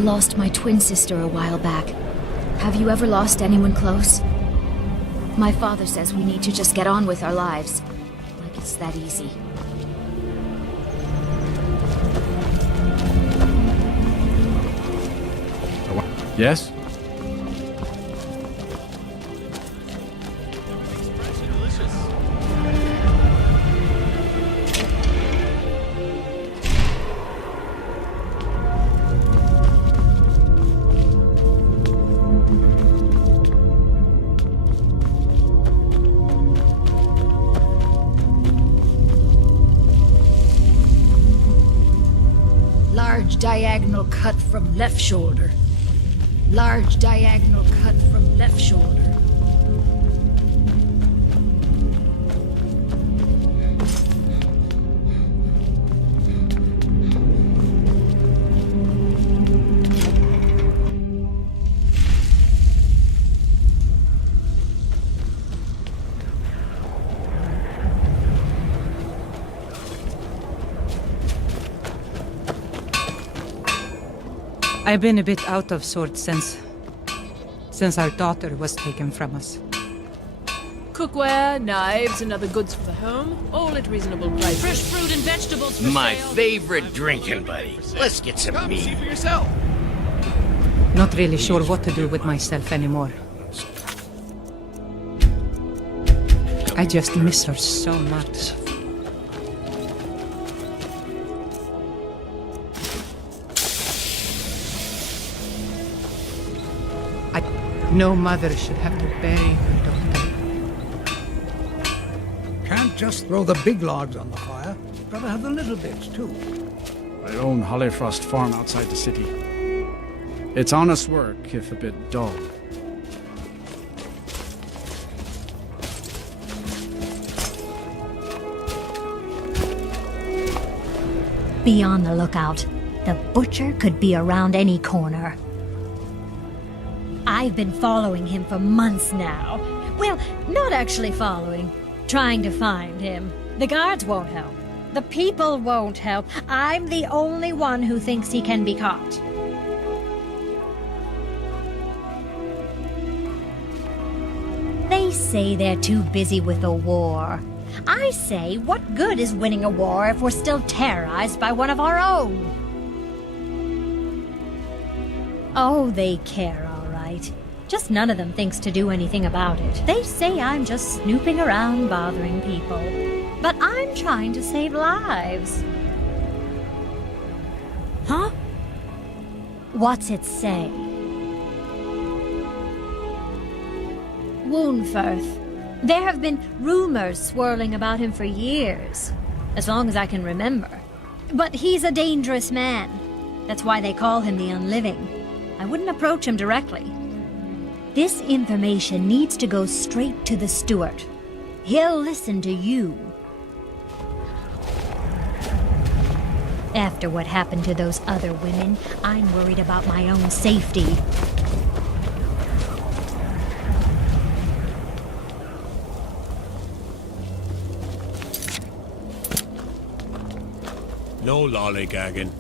lost my twin sister a while back. Have you ever lost anyone close? My father says we need to just get on with our lives. Like it's that easy. Yes? Large diagonal cut from left shoulder. Large diagonal cut from left shoulder. I've been a bit out of sorts since our daughter was taken from us. Cookware, knives, and other goods for the home, all at reasonable prices. Fresh fruit and vegetables. My favorite drinking buddy. Let's get some meat. See for yourself. Not really sure what to do with myself anymore. I just miss her so much. No mother should have to bury her daughter. Can't just throw the big logs on the fire. Gotta have the little bits, too. I own Hollyfrost Farm outside the city. It's honest work, if a bit dull. Be on the lookout. The butcher could be around any corner. I've been following him for months now. Well, not actually following. Trying to find him. The guards won't help. The people won't help. I'm the only one who thinks he can be caught. They say they're too busy with the war. I say, what good is winning a war if we're still terrorized by one of our own? Oh, they care, all right. Just none of them thinks to do anything about it. They say I'm just snooping around bothering people. But I'm trying to save lives. Huh? What's it say? Woundfirth. There have been rumors swirling about him for years. As long as I can remember. But he's a dangerous man. That's why they call him the Unliving. I wouldn't approach him directly. This information needs to go straight to the steward. He'll listen to you. After what happened to those other women, I'm worried about my own safety. No lollygagging.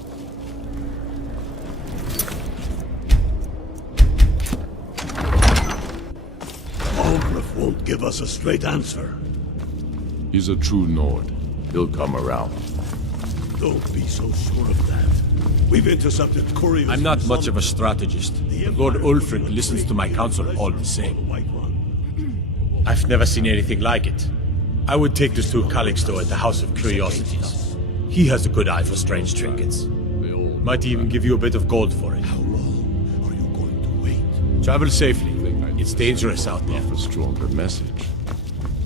Algrif won't give us a straight answer. He's a true Nord. He'll come around. Don't be so sure of that. We've intercepted couriers. I'm not much of a strategist, but Lord Ulfric listens to my counsel all the same. I've never seen anything like it. I would take this to Calixto at the House of Curiosities. He has a good eye for strange trinkets. Might even give you a bit of gold for it. How long are you going to wait? Travel safely. It's dangerous out there. A stronger message.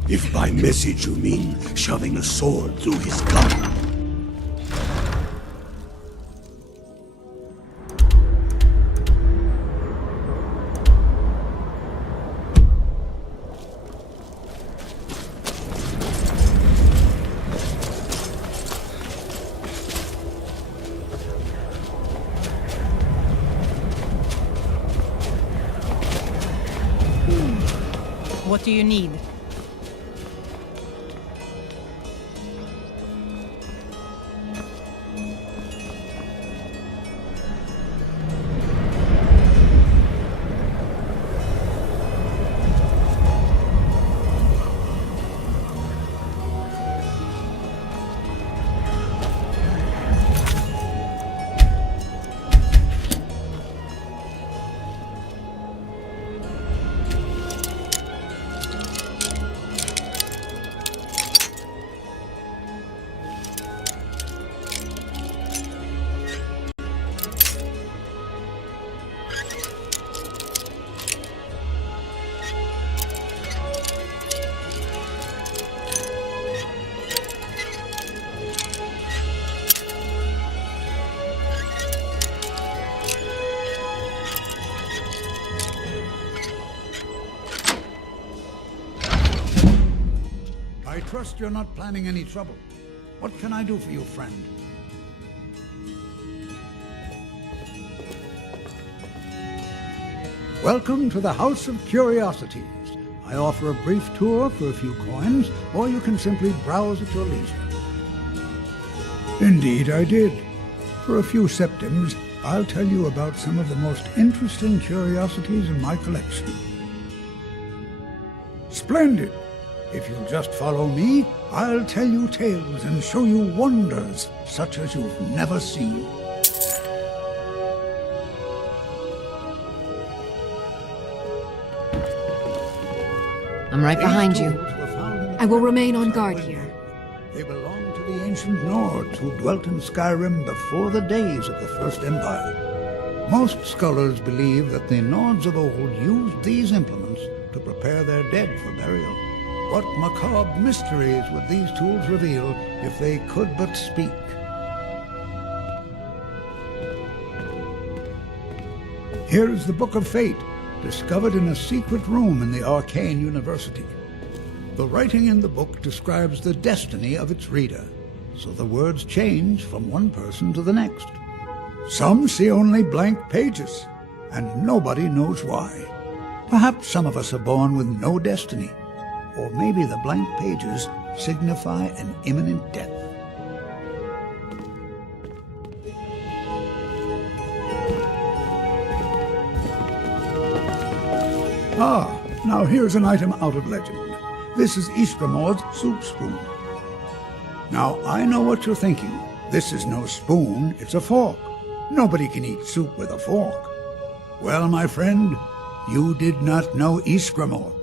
If by message you mean shoving a sword through his gut. What do you need? I trust you're not planning any trouble. What can I do for you, friend? Welcome to the House of Curiosities. I offer a brief tour for a few coins, or you can simply browse at your leisure. Indeed, I did. For a few septims, I'll tell you about some of the most interesting curiosities in my collection. Splendid! If you'll just follow me, I'll tell you tales and show you wonders such as you've never seen. I'm right behind you. I will remain on guard here. They belong to the ancient Nords who dwelt in Skyrim before the days of the First Empire. Most scholars believe that the Nords of old used these implements to prepare their dead for burial. What macabre mysteries would these tools reveal if they could but speak? Here is the Book of Fate, discovered in a secret room in the Arcane University. The writing in the book describes the destiny of its reader, so the words change from one person to the next. Some see only blank pages, and nobody knows why. Perhaps some of us are born with no destiny, or maybe the blank pages signify an imminent death. Ah, now here's an item out of legend. This is Ysgramor's soup spoon. Now, I know what you're thinking. This is no spoon, it's a fork. Nobody can eat soup with a fork. Well, my friend, you did not know Ysgramor.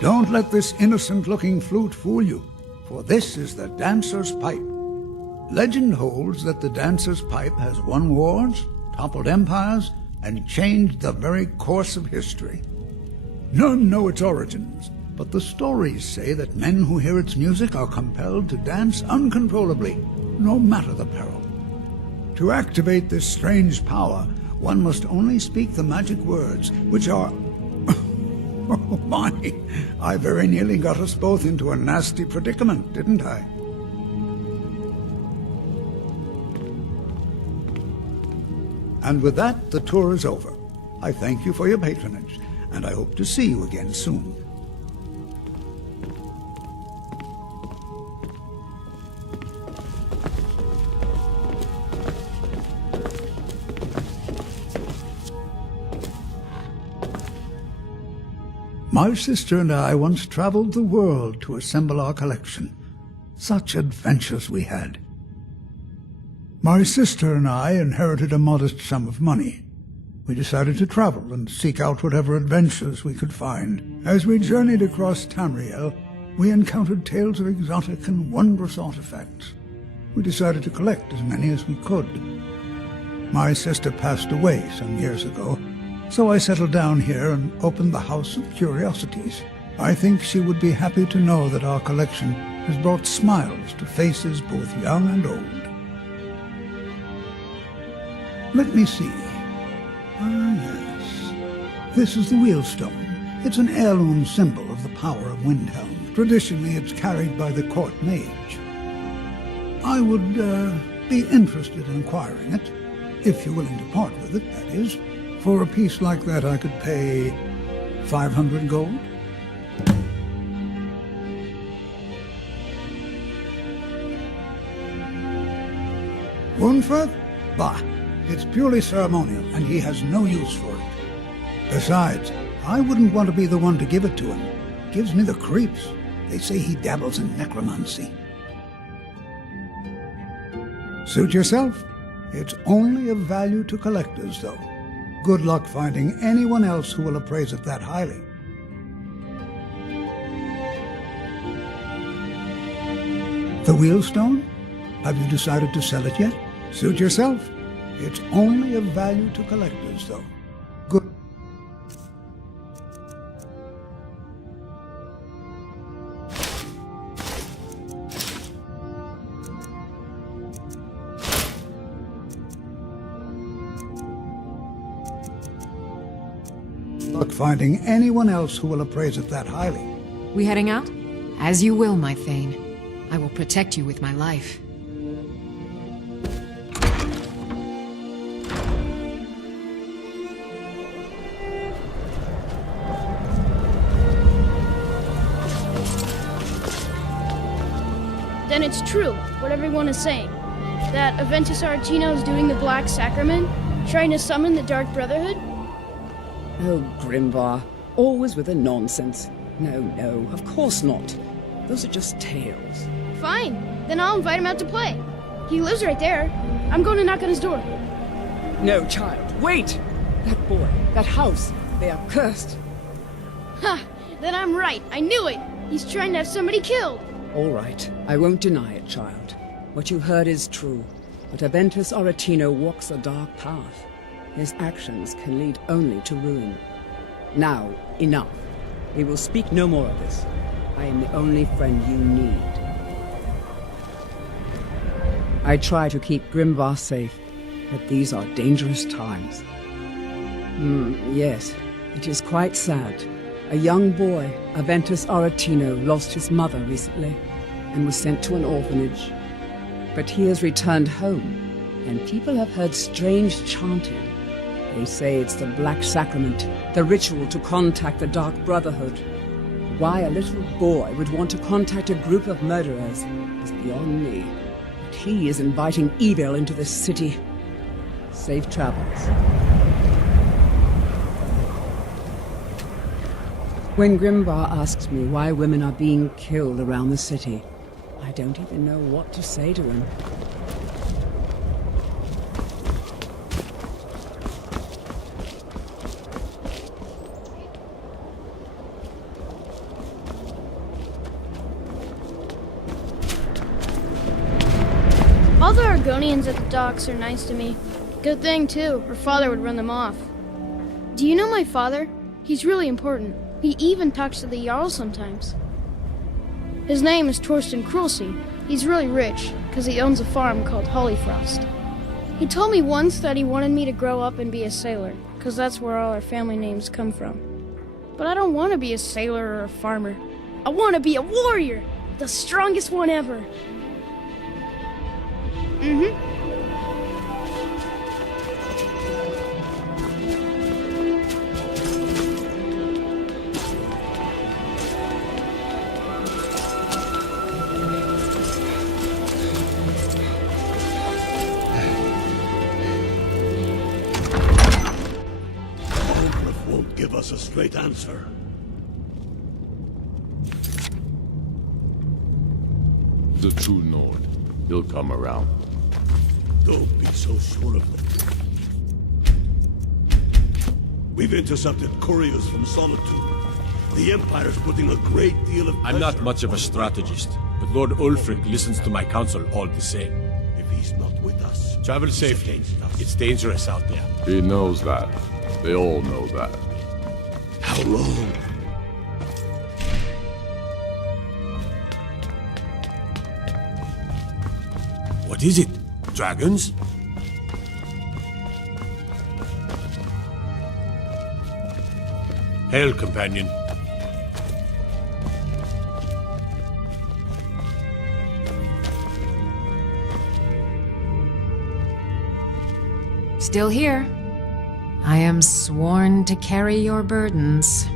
Don't let this innocent-looking flute fool you, for this is the dancer's pipe. Legend holds that the dancer's pipe has won wars, toppled empires, and changed the very course of history. None know its origins, but the stories say that men who hear its music are compelled to dance uncontrollably, no matter the peril. To activate this strange power, one must only speak the magic words, which are... Oh my, I very nearly got us both into a nasty predicament, didn't I? And with that, the tour is over. I thank you for your patronage, and I hope to see you again soon. My sister and I once traveled the world to assemble our collection. Such adventures we had. My sister and I inherited a modest sum of money. We decided to travel and seek out whatever adventures we could find. As we journeyed across Tamriel, we encountered tales of exotic and wondrous artifacts. We decided to collect as many as we could. My sister passed away some years ago, so I settled down here and opened the House of Curiosities. I think she would be happy to know that our collection has brought smiles to faces both young and old. Let me see. Ah, yes. This is the Wheelstone. It's an heirloom symbol of the power of Windhelm. Traditionally, it's carried by the court mage. I would be interested in acquiring it, if you're willing to part with it, that is. For a piece like that, I could pay 500 gold. Wunferth? Bah, it's purely ceremonial, and he has no use for it. Besides, I wouldn't want to be the one to give it to him. Gives me the creeps. They say he dabbles in necromancy. Suit yourself. It's only of value to collectors, though. Good luck finding anyone else who will appraise it that highly. The Wheelstone? Have you decided to sell it yet? Suit yourself. It's only of value to collectors, though. Good. luck finding anyone else who will appraise it that highly. We heading out? As you will, my Thane. I will protect you with my life. Then it's true, what everyone is saying. That Aventus Aretino is doing the Black Sacrament, trying to summon the Dark Brotherhood? Oh, Grimvar, always with the nonsense. No, of course not. Those are just tales. Fine, then I'll invite him out to play. He lives right there. I'm going to knock on his door. No, child, wait! That boy, that house, they are cursed. Ha! Then I'm right, I knew it! He's trying to have somebody killed! All right, I won't deny it, child. What you heard is true, but Aventus Aretino walks a dark path. His actions can lead only to ruin. Now, enough. We will speak no more of this. I am the only friend you need. I try to keep Grimvar safe, but these are dangerous times. Yes, it is quite sad. A young boy, Aventus Aretino, lost his mother recently and was sent to an orphanage. But he has returned home, and people have heard strange chanting. They say it's the Black Sacrament, the ritual to contact the Dark Brotherhood. Why a little boy would want to contact a group of murderers is beyond me. But he is inviting evil into this city. Safe travels. When Grimvar asks me why women are being killed around the city, I don't even know what to say to him. All the Argonians at the docks are nice to me. Good thing, too. Her father would run them off. Do you know my father? He's really important. He even talks to the Jarl sometimes. His name is Torsten Krulsi. He's really rich, because he owns a farm called Hollyfrost. He told me once that he wanted me to grow up and be a sailor, because that's where all our family names come from. But I don't want to be a sailor or a farmer. I want to be a warrior! The strongest one ever! Give us a straight answer. The true Nord. He'll come around. Don't be so sure of it. We've intercepted couriers from Solitude. The Empire's putting a great deal of I'm not much of a strategist, but Lord Ulfric listens to my counsel all the same. If he's not with us... Travel safely. It's dangerous out there. He knows that. They all know that. How long? What is it? Dragons? Hail, companion. Still here. I am sworn to carry your burdens.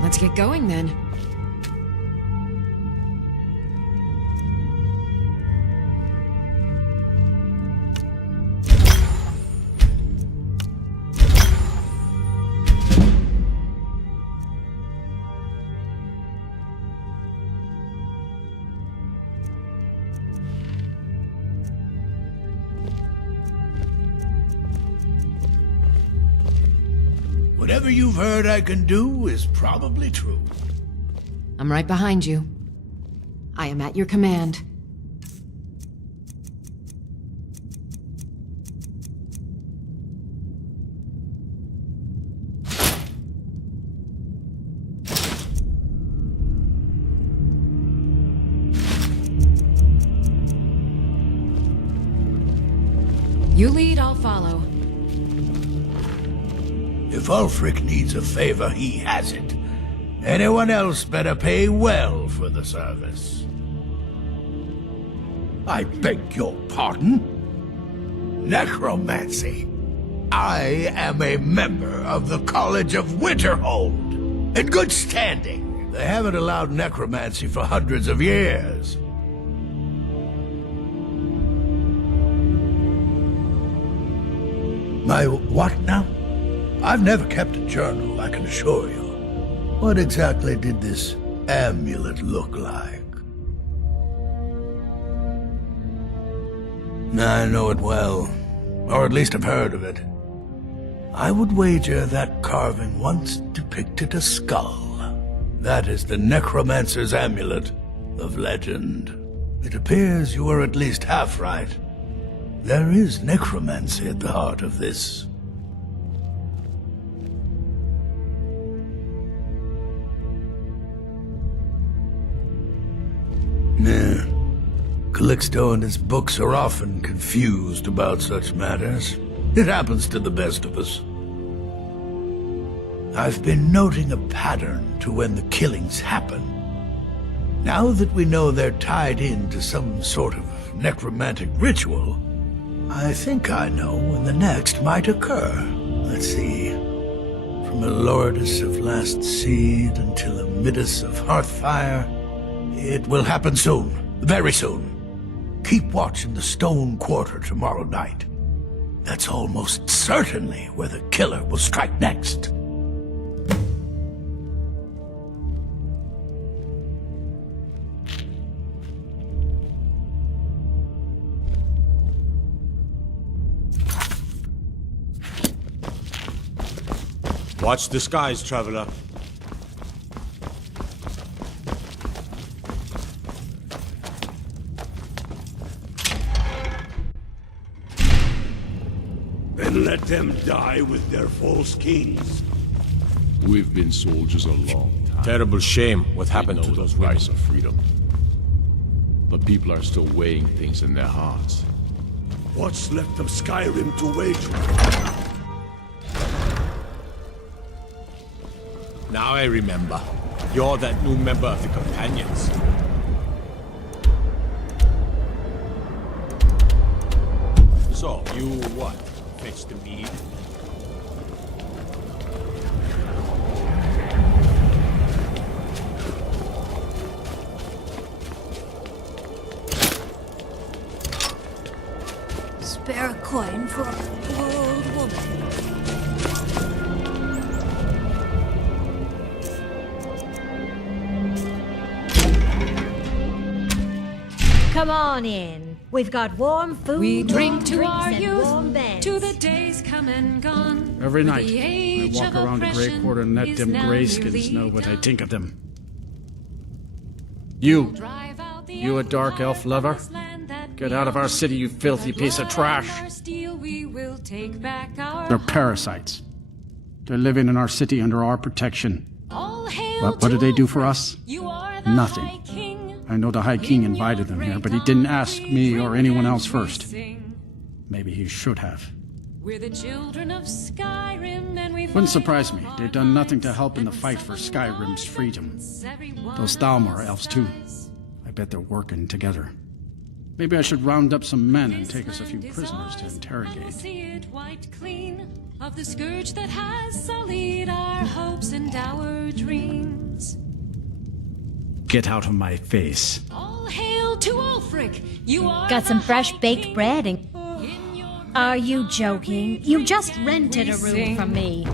Let's get going then. Whatever you've heard I can do is probably true. I'm right behind you. I am at your command. You lead, I'll follow. If Ulfric needs a favor, he has it. Anyone else better pay well for the service. I beg your pardon? Necromancy. I am a member of the College of Winterhold. In good standing. They haven't allowed necromancy for hundreds of years. My what now? I've never kept a journal, I can assure you. What exactly did this amulet look like? I know it well, or at least I've heard of it. I would wager that carving once depicted a skull. That is the necromancer's amulet of legend. It appears you were at least half right. There is necromancy at the heart of this. Yeah. Calixto and his books are often confused about such matters. It happens to the best of us. I've been noting a pattern to when the killings happen. Now that we know they're tied into some sort of necromantic ritual, I think I know when the next might occur. Let's see. From a Lordess of Last Seed until a Midas of Hearthfire. It will happen soon. Very soon. Keep watch in the Stone Quarter tomorrow night. That's almost certainly where the killer will strike next. Watch the skies, traveler. Then let them die with their false kings. We've been soldiers a long time. Terrible shame what happened to those rise of freedom. But people are still weighing things in their hearts. What's left of Skyrim to wager? Now I remember. You're that new member of the Companions. So, you what? Fetch the mead? Spare a coin for a poor old woman. Come on in. We've got warm food. We drink to drinks, our and youth, warm beds. to the days come and gone. Every With night, the I age walk of around the Grey oppression Quarter and let is them now grayskins nearly know what I done. think of them. You a dark elf lover? Get out of our city, you filthy piece of trash! They're parasites. They're living in our city under our protection. But what do they do for us? Nothing. I know the High King invited them here, but he didn't ask me or anyone else first. Maybe he should have. We're the children of Skyrim, and we Wouldn't surprise me. They've done nothing to help in the fight for Skyrim's freedom. Those Thalmor elves, too. I bet they're working together. Maybe I should round up some men and take us a few prisoners to interrogate. see it wiped clean of the scourge that has sullied our hopes and our dreams. Get out of my face. All hail to Ulfric! You are Got the some fresh High baked King. bread and... Are you joking? You just rented a room from me.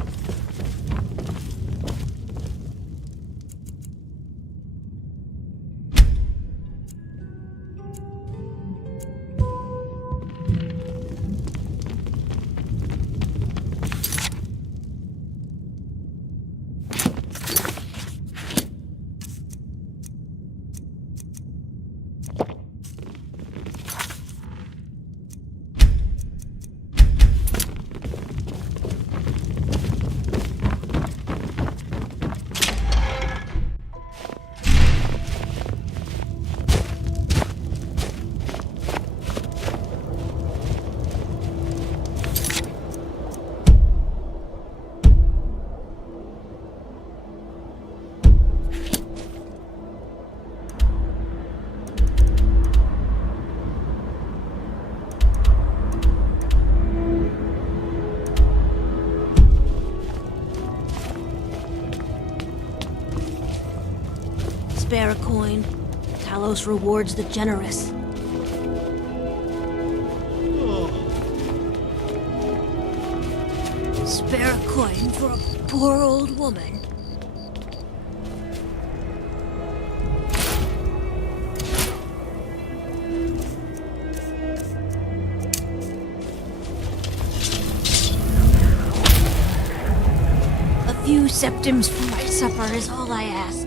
Spare a coin. Talos rewards the generous. Spare a coin for a poor old woman. A few septims for my supper is all I ask.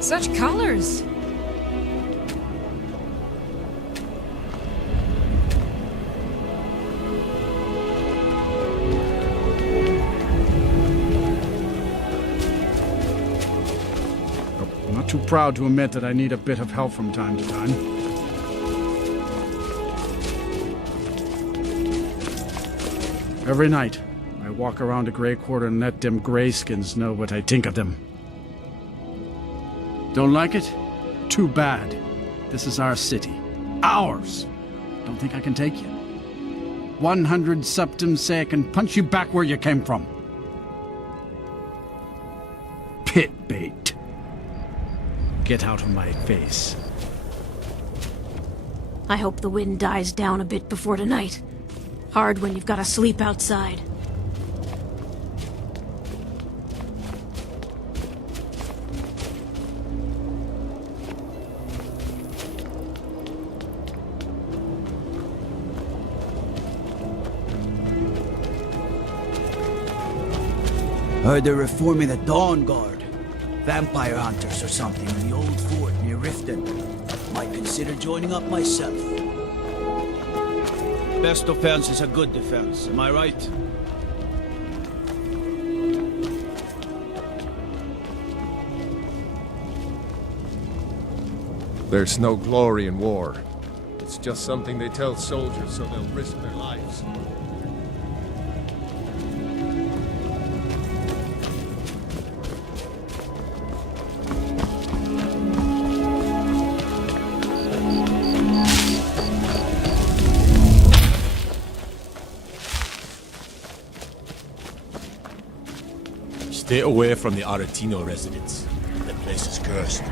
Such colors! I'm not too proud to admit that I need a bit of help from time to time. Every night, I walk around the Grey Quarter and let them Greyskins know what I think of them. Don't like it? Too bad. This is our city. Ours! Don't think I can take you? 100 septims say I can punch you back where you came from. Pit bait. Get out of my face. I hope the wind dies down a bit before tonight. Hard when you've got to sleep outside. Heard they're reforming the Dawn Guard. Vampire hunters or something in the old fort near Riften. Might consider joining up myself. Best offense is a good defense, am I right? There's no glory in war. It's just something they tell soldiers so they'll risk their lives. Stay away from the Aretino residence. That place is cursed.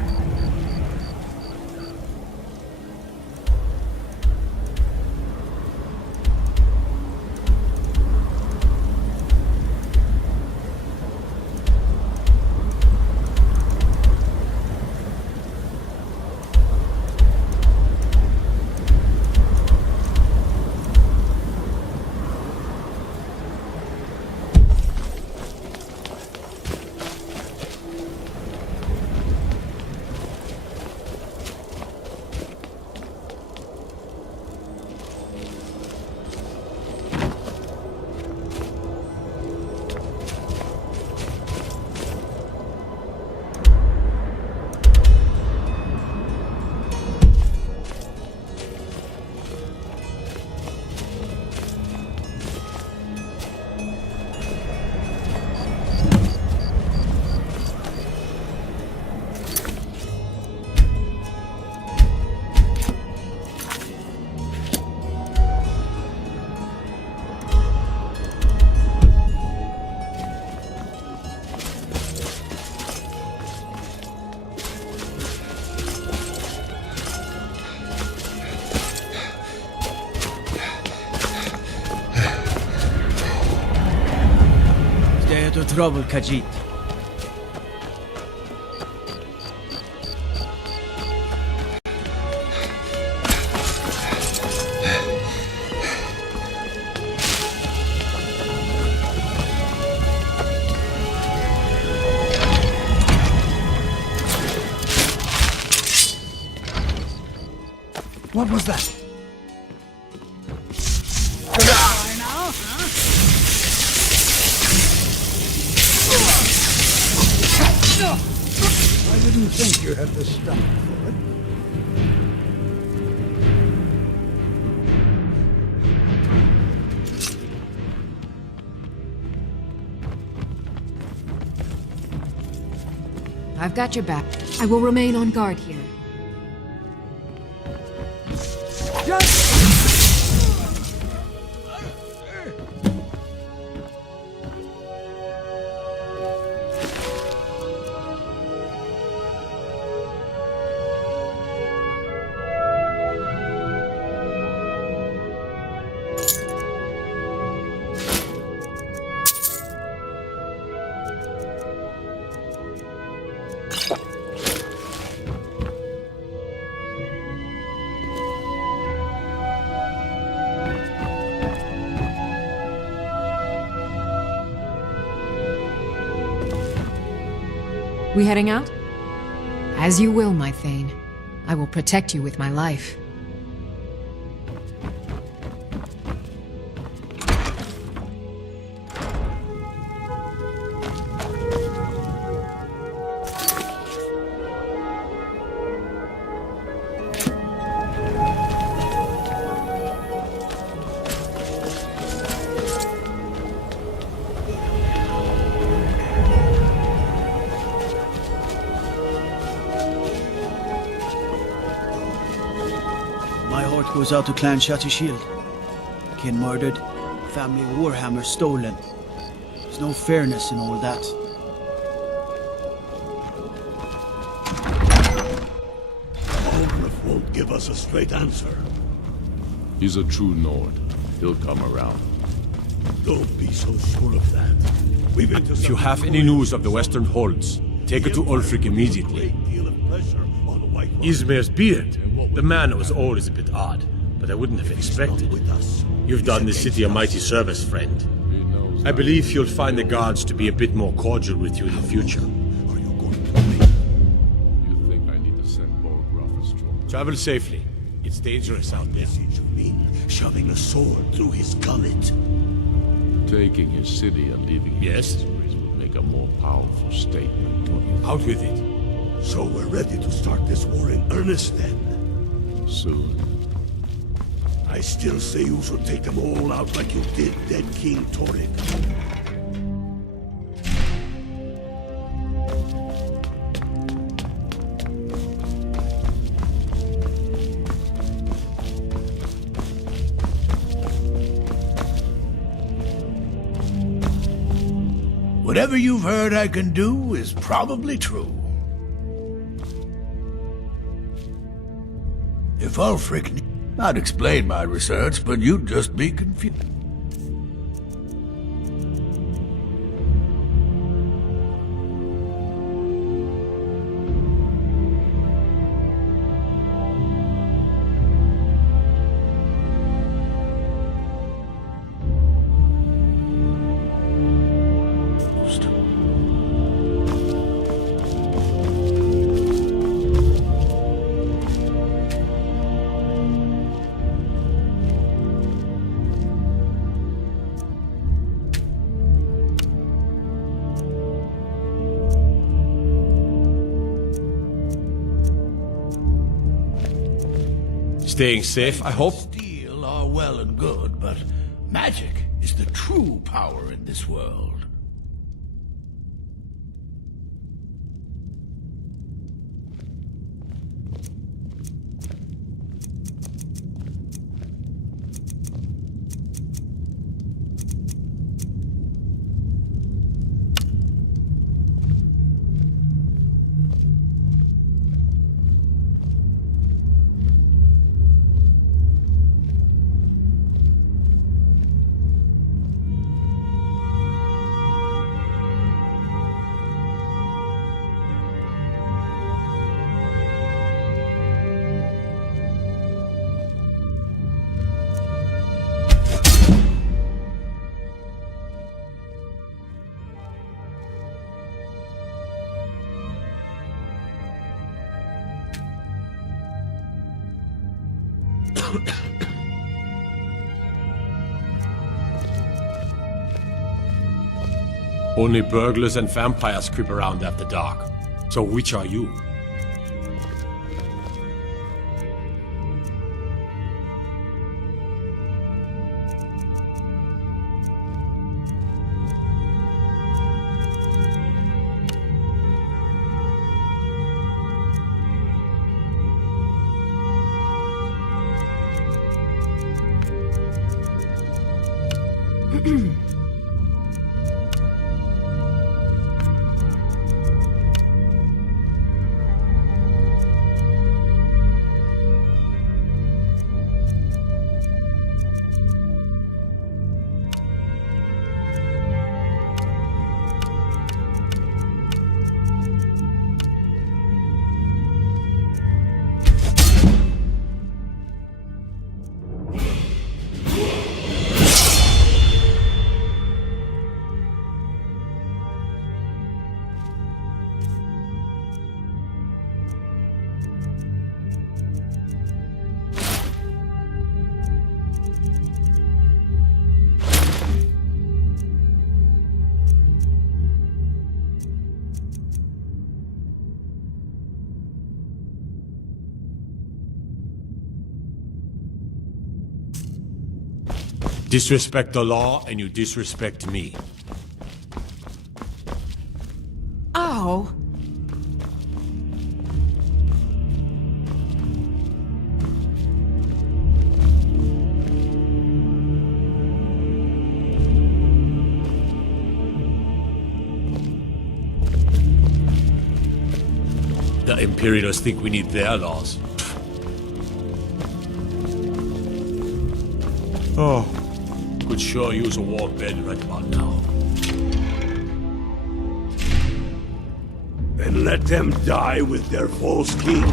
Into trouble, Khajiit. What was that? I didn't think you had the stomach for it. I've got your back. I will remain on guard here. We heading out? As you will, my Thane. I will protect you with my life. Goes out to Clan Shattershield. Kin murdered, family Warhammer stolen. There's no fairness in all that. Olgraf won't give us a straight answer. He's a true Nord. He'll come around. Don't be so sure of that. If you have any news of the Western Holds, take it to Ulfric immediately. Ismir's beard. The man was always a bit odd, but I wouldn't have expected. You've done the city a mighty service, friend. I believe you'll find the guards to be a bit more cordial with you in the future. You think I need to send Borgraf a strong... Travel safely. It's dangerous out there. You mean shoving a sword through his gullet? Taking his city and leaving his histories would make a more powerful statement, don't you? Out with it. So we're ready to start this war in earnest then? Soon. I still say you should take them all out like you did dead King Torrik. Whatever you've heard I can do is probably true. If Ulfric... I'd explain my research, but you'd just be confused. Staying safe, I hope? Steel are well and good, but magic is the true power in this world. Only burglars and vampires creep around after dark. So which are you? Disrespect the law, and you disrespect me. Oh. The Imperials think we need their laws. Oh. Could sure use a warm bed right about now. And let them die with their false king.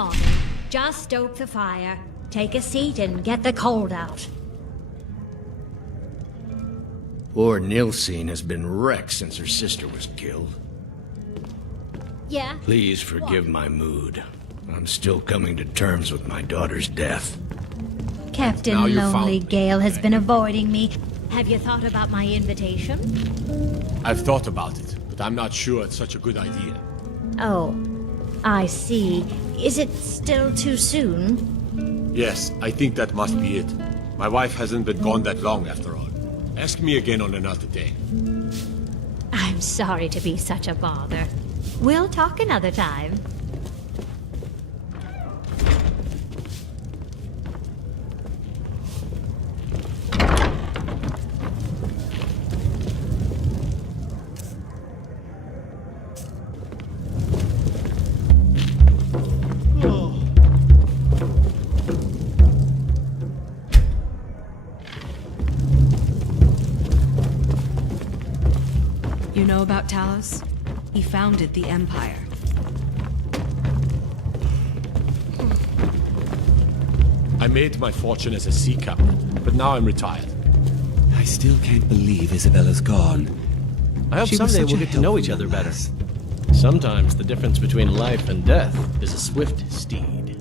on. Just stoke the fire. Take a seat and get the cold out. Poor Nilsine has been wrecked since her sister was killed. Yeah? Please forgive my mood. I'm still coming to terms with my daughter's death. Captain Lonely Gale has been avoiding me. Have you thought about my invitation? I've thought about it, but I'm not sure it's such a good idea. Oh, I see. Is it still too soon? Yes, I think that must be it. My wife hasn't been gone that long after all. Ask me again on another day. I'm sorry to be such a bother. We'll talk another time. You know about Talos? He founded the Empire. I made my fortune as a sea captain, but now I'm retired. I still can't believe Isabella's gone. I hope She was someday such a we'll get to know each other better. Sometimes the difference between life and death is a swift steed.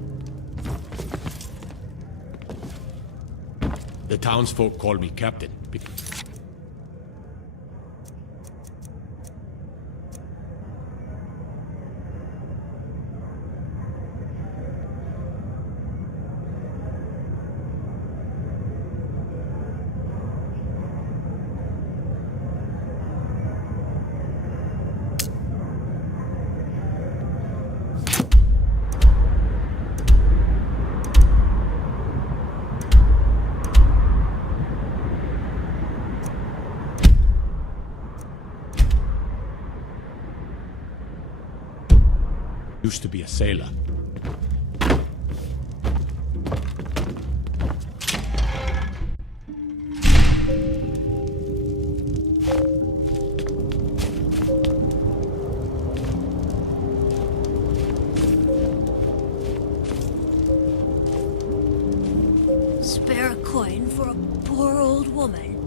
The townsfolk call me captain. Used to be a sailor. Spare a coin for a poor old woman.